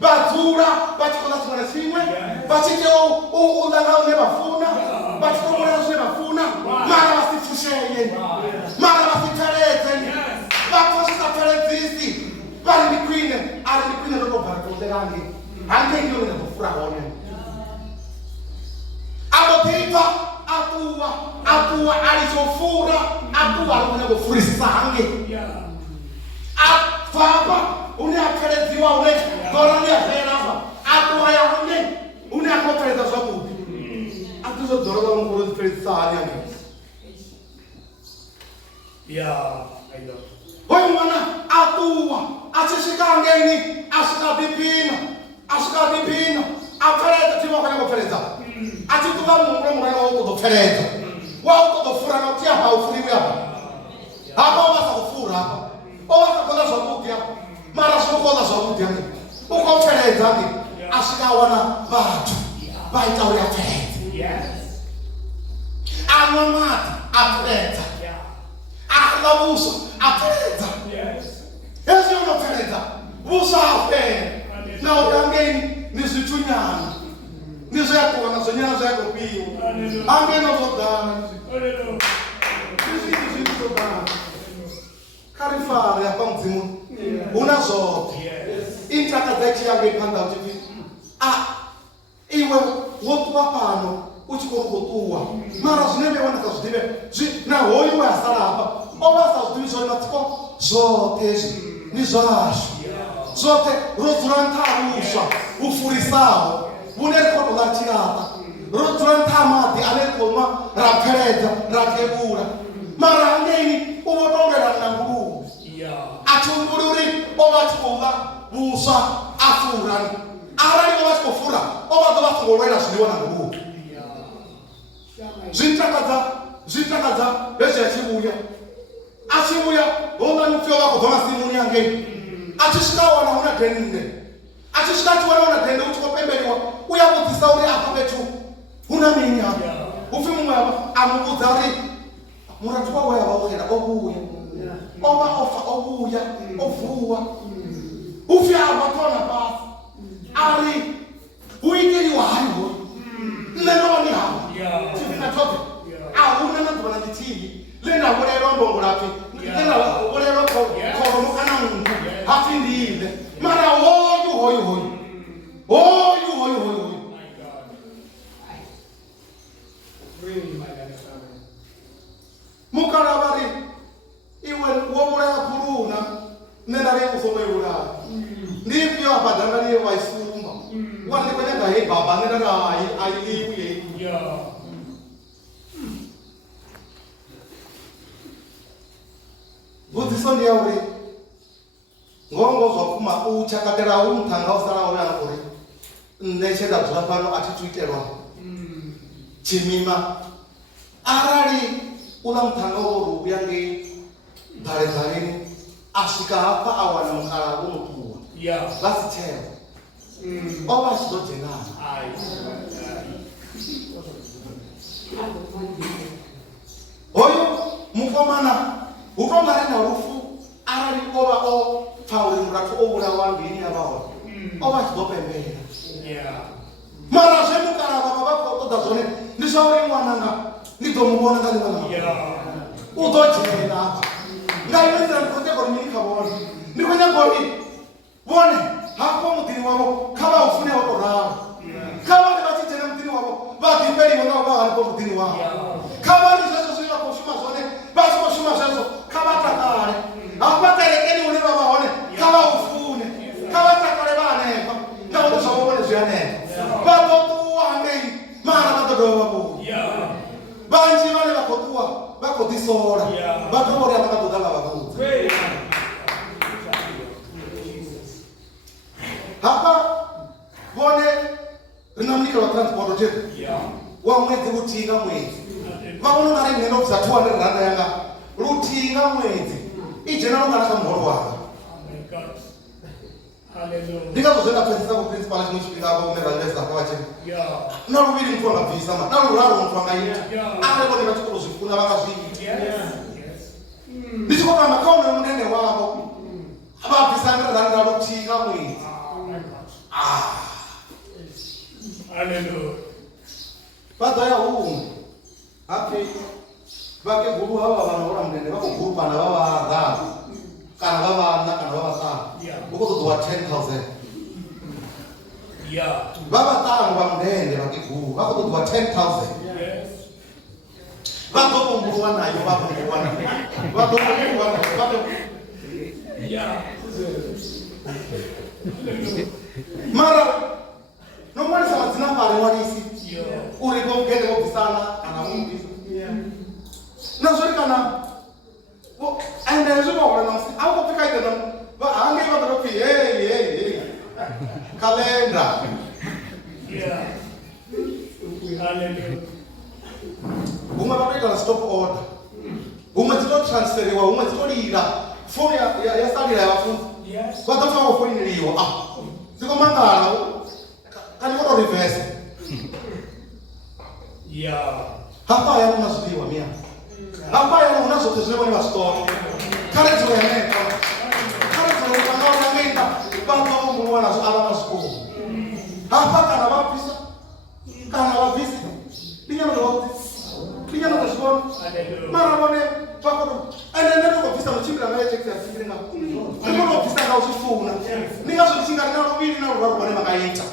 batura batikola tsona simwe batike undanga ne bafuna batiko mwana ne bafuna mara basifusheye mara basitarete bakosa tarete bali bikwine ali bikwine ndo bakoderange ande ndio ne bafura hone abapipa atua alizofura atua alikuwa bofurisange afaba unakeretiwa ule korani afera atua ya hone unakopereza sababu atuzo dorola ngoro diferensali yangu ya aido hoyo mwana atua achishika ngeni ashika bipina afereza tiwa kwa kopereza atituba mumwe wako dofereza wako dofura na tia pa ufuriwe hapa basa kufura hapa basa kola sababu hapa mara sio kola sababu yani uko fereza ni ashika wana watu baita ule fereza yes anamata afereza ahlabusa afereza yes ezi una fereza busa afereza na udangeni nizitunyana nizo yako wanazonyana za yako pio angeno zodana nizo zodana karifare hapa mzimu unazo intaka zaiti yangu ipanda utivi iwe wotu wapano uchikorukotua mara zinebe wana kazudibe na hoyu wa asala hapa oba kazudibe zoni matiko zote nizashi zote roturanta usha ufurisao unerko ulatirata roturanta mati anerkoma rapereza rakebura mara ngeni ubotongera na nguru atumbururi obatikola busa afurani arani obatikofura obatobafungolwela siliwana nguru zintakaza bese achibuya oma nufyo wako kama simuni yange achishika wana una tende achishika wana una tende uchikopembeliwa uyabutisa uri apa betu una minya ufimu mwaba amubuzari muratuwa wewe waohera obuya oba ofa obuya ofuwa ufya abatona basi ari uingeli wa hayo neno ni hapo sifina tope una na tubana ditini lena bolero mbongolapi lena bolero ko kana mungu hafindile mara hoyo my god really my god mukarabari iwe wobora kuruna nenda leo kusomeula ndivyo abadangani waisumba wale kwenye gahe baba nenda na ailiwe Budziso ndi ya uri ngongo zwa kuma u chakatela u mthanga usala uya uri nne tsheda dzula fhano a thi tu itelwa tshimima arali una mthanga wo uya nge dalezaleni a swika hafha a wana mukhala wo mutuwa vha si tsheo o vha tshi ḓo dzhenana hoyo mukomana hu to nga ri na lufu arali o vha o pfa uri murathu o vhulawa mbili ya vha hone o vha tshi ḓo pembela mara zwe mukalava vha vha khou ṱoḓa zwone ndi zwa uri ṅwananga ni ḓo mu vhona nga ḽiṅwe ḽa u ḓo dzhena nga iwe nḓila ndi khou ṱeka uri mini kha vhone ndi khou nyaga uri vhone hafho muḓini wavho kha vha u fune wa tou ralo kha vha ri vha tshi dzhena muḓini wavho vha ḓifheliwe nga u vha hanefho muḓini wavho kha vha ri zwezwo zwine vha khou shuma zwone vha tshi khou shuma zwezwo kha vha takale hafha kerekeni hune vha vha hone kha vha u fune kha vha takale vha hanefha ngauri zwavho vhone zwi hanefha vha ḓo ṱuwa hangei mara vha ḓo dovha vha vhuya vhanzhi vhane vha khou ṱuwa vha khou ḓisola vha ḓo vhori a vha ḓo ḓa vha vha vhudza hafha vhone ri na munikelo wa transport tetu wa ṅwedzi luthihi nga ṅwedzi vha vhona nga ri nne ndo bvisa 200 randa yanga luthihi nga ṅwedzi i dzhena lungana kha muholo wanga ndi ngazwo zwe nda pfesesa ku principal tshiṅwe tshifhinga vho hune ra investa kha vhatsheni na luvhili muthu anga bvisa na luraru muthu anga ita arali vhone vha tshi khou zwi funa vha nga zwi ita ndi tshi khou tamba kha unoyo mundende wavho vha bvisa randa luthihi nga ṅwedzi vha ḓo ya huṅwe hapfi vhakegulu havha vhana hola mundende vha khou gurupana vha vhararu kana vha vhaṋa kana vha vhaṱanu hu khou ṱoḓiwa 10,000 vha vhaṱanu vha mundende vhakegulu vha khou ṱoḓiwa 10,000 vha ḓo vhumbulwa nayo vha vhumbulwa nayo vha ḓo vhumbulwa nayo vha ḓo mara no ṅwalisa madzina fhare ṅwalisi uri vho gede vho bvisana kana mumbisa na zwori kana ende hezwi vha hola na musi a khou pfi kha ite na hangei vha ḓo pfi hei kalenda huṅwe vha to ita na stop order huṅwe dzi to transferiwa huṅwe dzi to lila founu ya salila ya vhafunzi vha ḓo pfa vho foineliwa dzi khou mangala kani vho to reverse hafha hayani huna zwiḽiwa miya hafha hayani huna zwoṱhe zwine vhone vha zwi ṱoḓa khare dzule henefha khare dzule vhanauri angeita vha ḓo humbulwa nazwo a vha nga zwikoni hafha kana vha bvisa kana vha bvisa ndi nyano ḓo zwi vhona mara vhone vha khou ende nṋe ndi khou bvisa no tshimbila ngayo thekhisi ya tshimbile nga ndi khou tou bvisa nga u zwi funa ndi ngazwo ndi tshi nga ri na luvhili na luraru vhone vha nga ita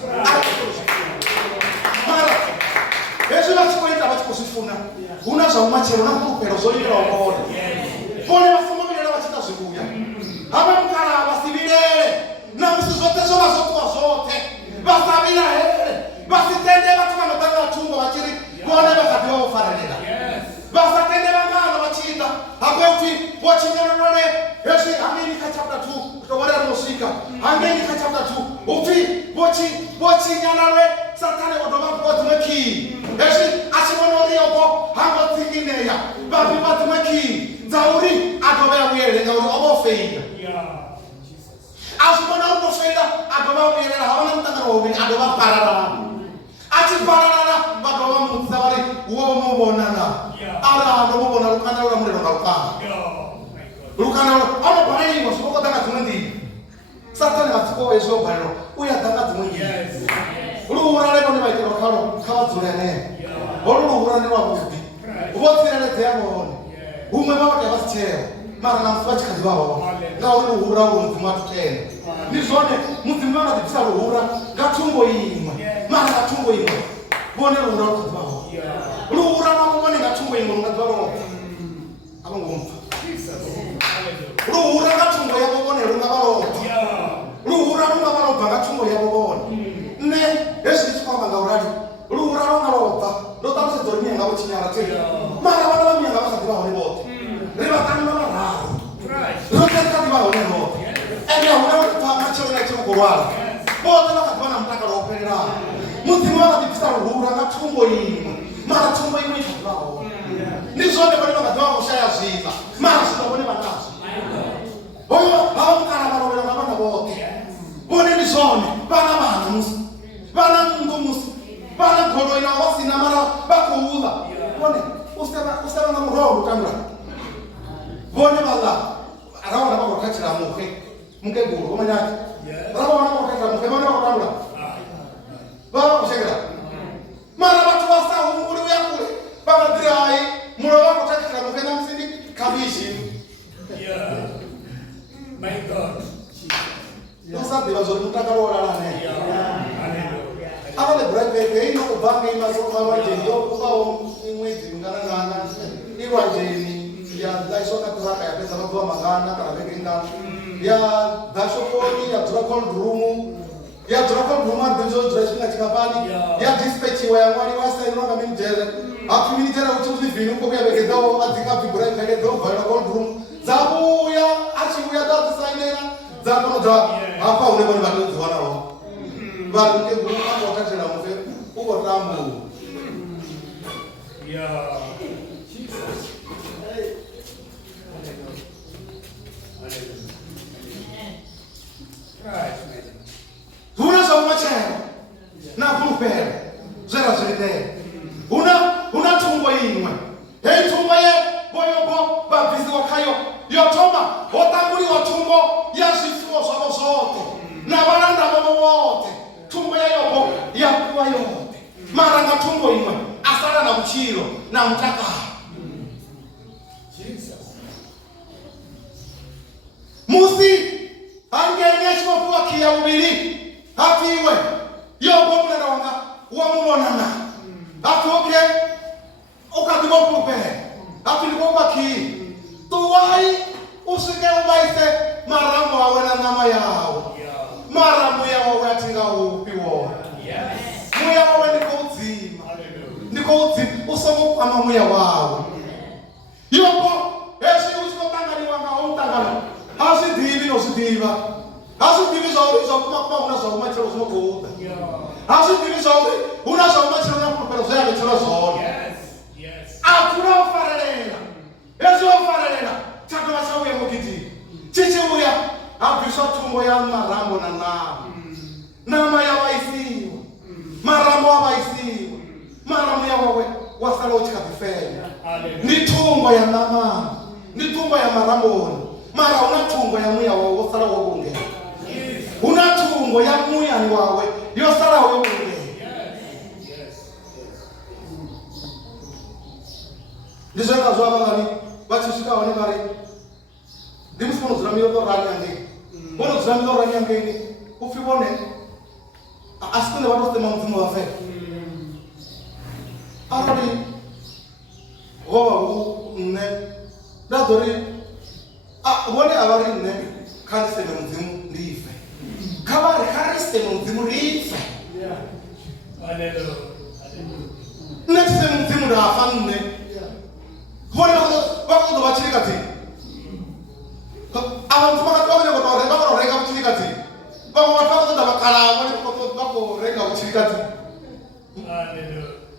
mara hezwi vha tshi khou ita vha tshi khou zwi funa hu na zwa vhumatshelo na fhulufhelo zwo lindelaho vhone vhone vha songo vhilela vha tshi ita zwivhuya havha mukalaha vha si vhilele na musi zwoṱhe zwo vha zwo ṱuwa zwoṱhe vha sa vhilahele vha si tende vhathu vha no ṱanga thungo vha tshi ri vhone vha kha ḓi vha vho farelela vha sa tende vhangano vha tshi ita hafho pfi vho tshinyalelole hezwi hangeini kha chapter 2 to vhori ri no swika hangeini kha chapter 2 upfi vho tshinyalelwe Satane o dovha hafhu wa dziṅwe khiyi hezwi a tshi vhona uri yobo ha ngo dzingineya vhafi vha dziṅwe khiyi dza uri a dovhe ya vhuyelele ngauri o vha o feila a zwi vhona uri no feila a dovha a vhuyelela ha vhona muṱangano wa vhuvhili a dovha a paralala a tshi paralala vha dovha muvhudzisa vha ri wo mu vhona na arali ndo mu vhona lukanda lwa mulilo nga lukanda lukanda o no baleliwa zwi khou ḓa nga dziṅwe nḓila Satane a tshi khou hezwi o balelwa u ya ḓa nga dziṅwe nḓila luhura le vhone vha itelwa khalo kha vha dzule henefho holu luhura ndi lwavhuḓi vho tsireledzea vhone huṅwe vha vha vha si tsheo mara na musi vha tshi kha ḓi vha hone ngauri luhura ulu mudzimu a thu tenda ndi zwone mudzimu vha nga ḓi bvisa luhura nga thungo iṅwe mara nga thungo iṅwe vhone luhura lu kha ḓi vha hone luhura navho vhone nga thungo iṅwe lu nga ḓi vha lwoṱhe a vho ngo mpfa luhura nga thungo yavho vhone lu nga vha lwoṱhe luhura lu nga vha lwo bva nga thungo yavho vhone nne hezwi ndi tshi khou amba nga urali luhura lwo nga lwo bva ndo ṱalusedza uri mianga vho tshinyala te mara vhana vha mianga vha kha ḓi vha hone vhoṱhe ri vha ṱanu na vhararu kurwara bote vakadivana mutakalo wopererana mudzimu vakatibvisa ruhura ngatumbo imwe mara tumbo imwe ichakurawo ndizvone vane vakadhiva kushaya zviza mara zvinavone vanazvo hoyo havamukana varovera vavana vote vone ndizvone vana musi vana mungu musi vana golo ina vasina mara vakuula vone usevana muroho utambura vone vala ravana vakotachira mukeguru vomanyati ravana vakotachira muke vane vakotambura vava kushekera mara vatu vasahunguri uya kure vakadhiri hai muno vakotachira muke namusindi kabishi usadhiva zvori mutakalo worarane avane braipeke inokubvange imasokamajeniyokuvawo imwedzi minganangana iwanjeni yaisvakativaka yapedza mazuva mangana kana veke ngana yadhashokoni yadzura cold room aribenzodura chinga chikapani yadispechiwa yamwari wasainonga minijere hakuminijere kuti uzivhini ukokuya veke dzavo adzikabvi braipeke dzobvaira cold room dzakuuya achiuya dadzisainera dzakonodza hapa une vone vatodziwanawo vanhu ngeguru angotatira mufe ukotambu una zvaumachero nakurupera zvera zviridere una tumbo imwe hei tumbo yeboyobo vabvisi wakayo yotoma hotanguriwa tumbo yazvifuwo zvavo zvote navaranda vavo vote tumbo yayobo yakuva yote mara ngatumbo imwe asara nakuchiro namutakaro musi angenye chimopuwa kiya uviri hafiwe yobo munana wanga wamuvonana hafi okay ukadivopupere hafi ndivopaki tuwai usike uvaise marambo awe na nama yawo mara muya wawe atinga upi wona muya wawe ndiko udzima usomukwama muya wawe yobo esi uchinotanganiwa ngaumtangano hazvidhivi nozvidiva hazvidhivi zvauri zvakuma una zvaumachero zvinogouda hazvidhivi zvauri una zvaumachero nakurupera zvayavechera zvone akuna ufarerera esi wafarerera chatova chauya mukitiri chichiuya abviswa tumbo yamarambo nama yavaisiwa marambo avaisiwa maramu yawawe wasala uchikabvifenya nditumbo yanamama nditumbo yamaramboni mara una tumbo ya muya wawe wosala wobongera una tumbo ya muyani wawe yosala wobongera ndizvenga zvavavani vachisvika vane vari ndimusi vonodzira miro rani yangeni vonodzira miro rani yangeni upfi vone asi kune vatosema mudzimu vafe arori vovahu nne ndadzori vone avari nne kariseme mudzimu ndife kavari kariseme mudzimu rife nechiseme mudzimu ndafa nne vone vakozo vachirikati avantu vakarenga kuchirikati vamwe vatu vakozoda vakala vakorenga kuchirikati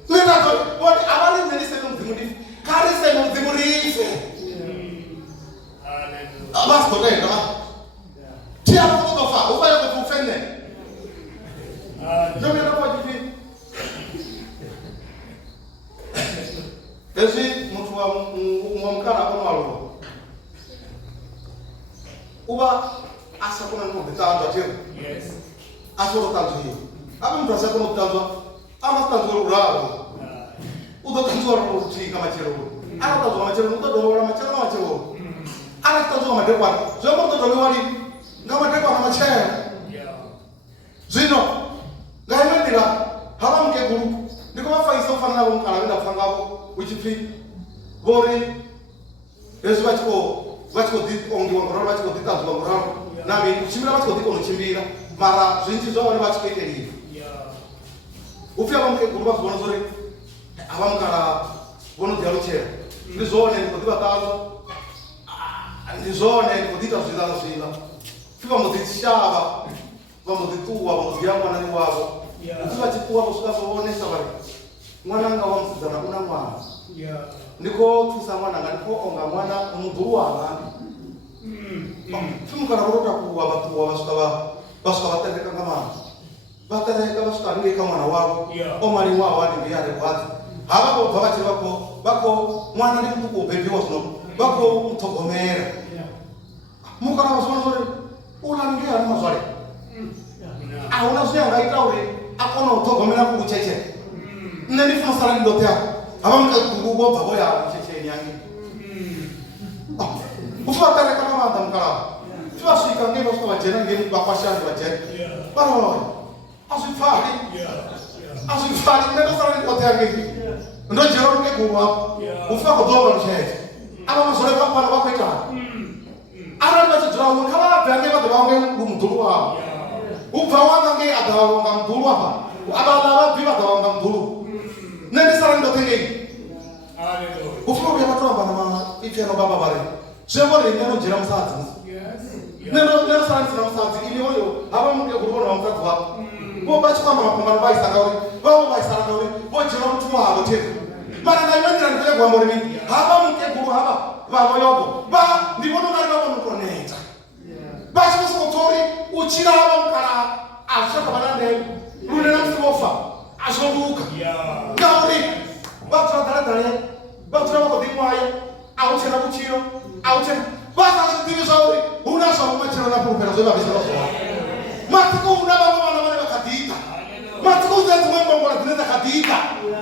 nenato vone avari nne riseme mudzimu ndife kariseme mudzimu rife abasidokenga tiyakutofa ubayekofufene nomenakwajipi ezvi muntu wamukana akonwalova uva asakona nikudzitanzwa chero asorotanzwiwa ape muntu asakona kutanzwa amasitanzwa ruravo udotanzwa rutika machero anotanzwa machero utodoora machero namachero anatanzwa madekwana zvemotodovewali ngamadekwana machero zvino ngaimwendira hava mukeguru ndikuvafaisa kufanana navo mukana venda kufa ngavo uchipfi vori hezvi vachikoongiwa ngoraro vachikodzitanzwa ngoraro nami kuchimbira vachikodikonochimbira mara zvinji zvavone vachikoiteriva upfi hava mukeguru vazivona zori hava mukana vonodziya ruchero ndizvone ndikodzivatanzwa ndizvone ndikudziita zvila pfiva mudzichishava vamos dituwa vamos ya mwana ni wavo usiva chikuwa kusika kuonesa bali mwana nga wamsizana kuna mwana ndiko tusa mwana nga ndiko onga mwana umuduru wanga fimukana kurota kuwa batuwa basuka batereka ngama batereka basuka ngeka mwana wavo omali wao wali ngiyare kwazi ababo babachiri bako mwana ndi mtuko bebi wasno bako mtogomera mukana wasonore unangia mazwale unazuyanga itaure akona utogomera kucheche nani fasara ndote yako abamka kugugo babo ya cheche nyangi ufatare kama manda mkala twashika ngebo kwa jena ngeni bakwashandi bajeni baro asifari ndio fasara ndote yake ndo jero ngekuwa ufako doba cheche aba masore bako na bako ita aranda tdrawo kala bange badwange ngumdulu wa upawanga nge adawanga mdulu hapa abala biba adawanga mdulu nani sara ndo tenge haleluya ufuro ya watu bana mama ifeno baba bare jebore neno jira msati neno sara ntsina msati ili oyo aba munge kurubona bamutatu hapa bo bachi kwamba mapambano bayisakauri babo bayisakauri bo jira mtu wabo tete mara na yandira ndike gwambore ni aba munge kuru hapa babo yobo ba ndibona ngari babo mukoneta bachi kusotori uchira aba mukara ashaka banande rune na msimofa ashobuka ngauri batra dare batra ko dimwaye auchera kuchiro auchera basa chitivi sauri una sauri machira na pulpera zoba bisalo matiko una baba bana bakadita matiko zetu mwe mbongola tuneza kadita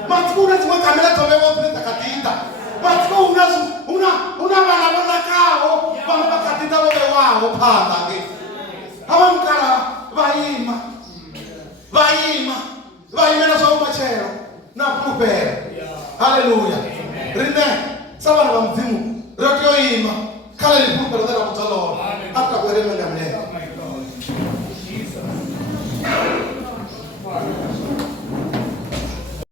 matiko una zimwe kamera tobewa tuneza kadita matiko una bana kao bana bakadita bobe wao panda nge aba mkara vaima na sauma chero na pulpera haleluya rinde sabana bamzimu radio ima kala ni pulpera dara kutalo hata kwereme ngamne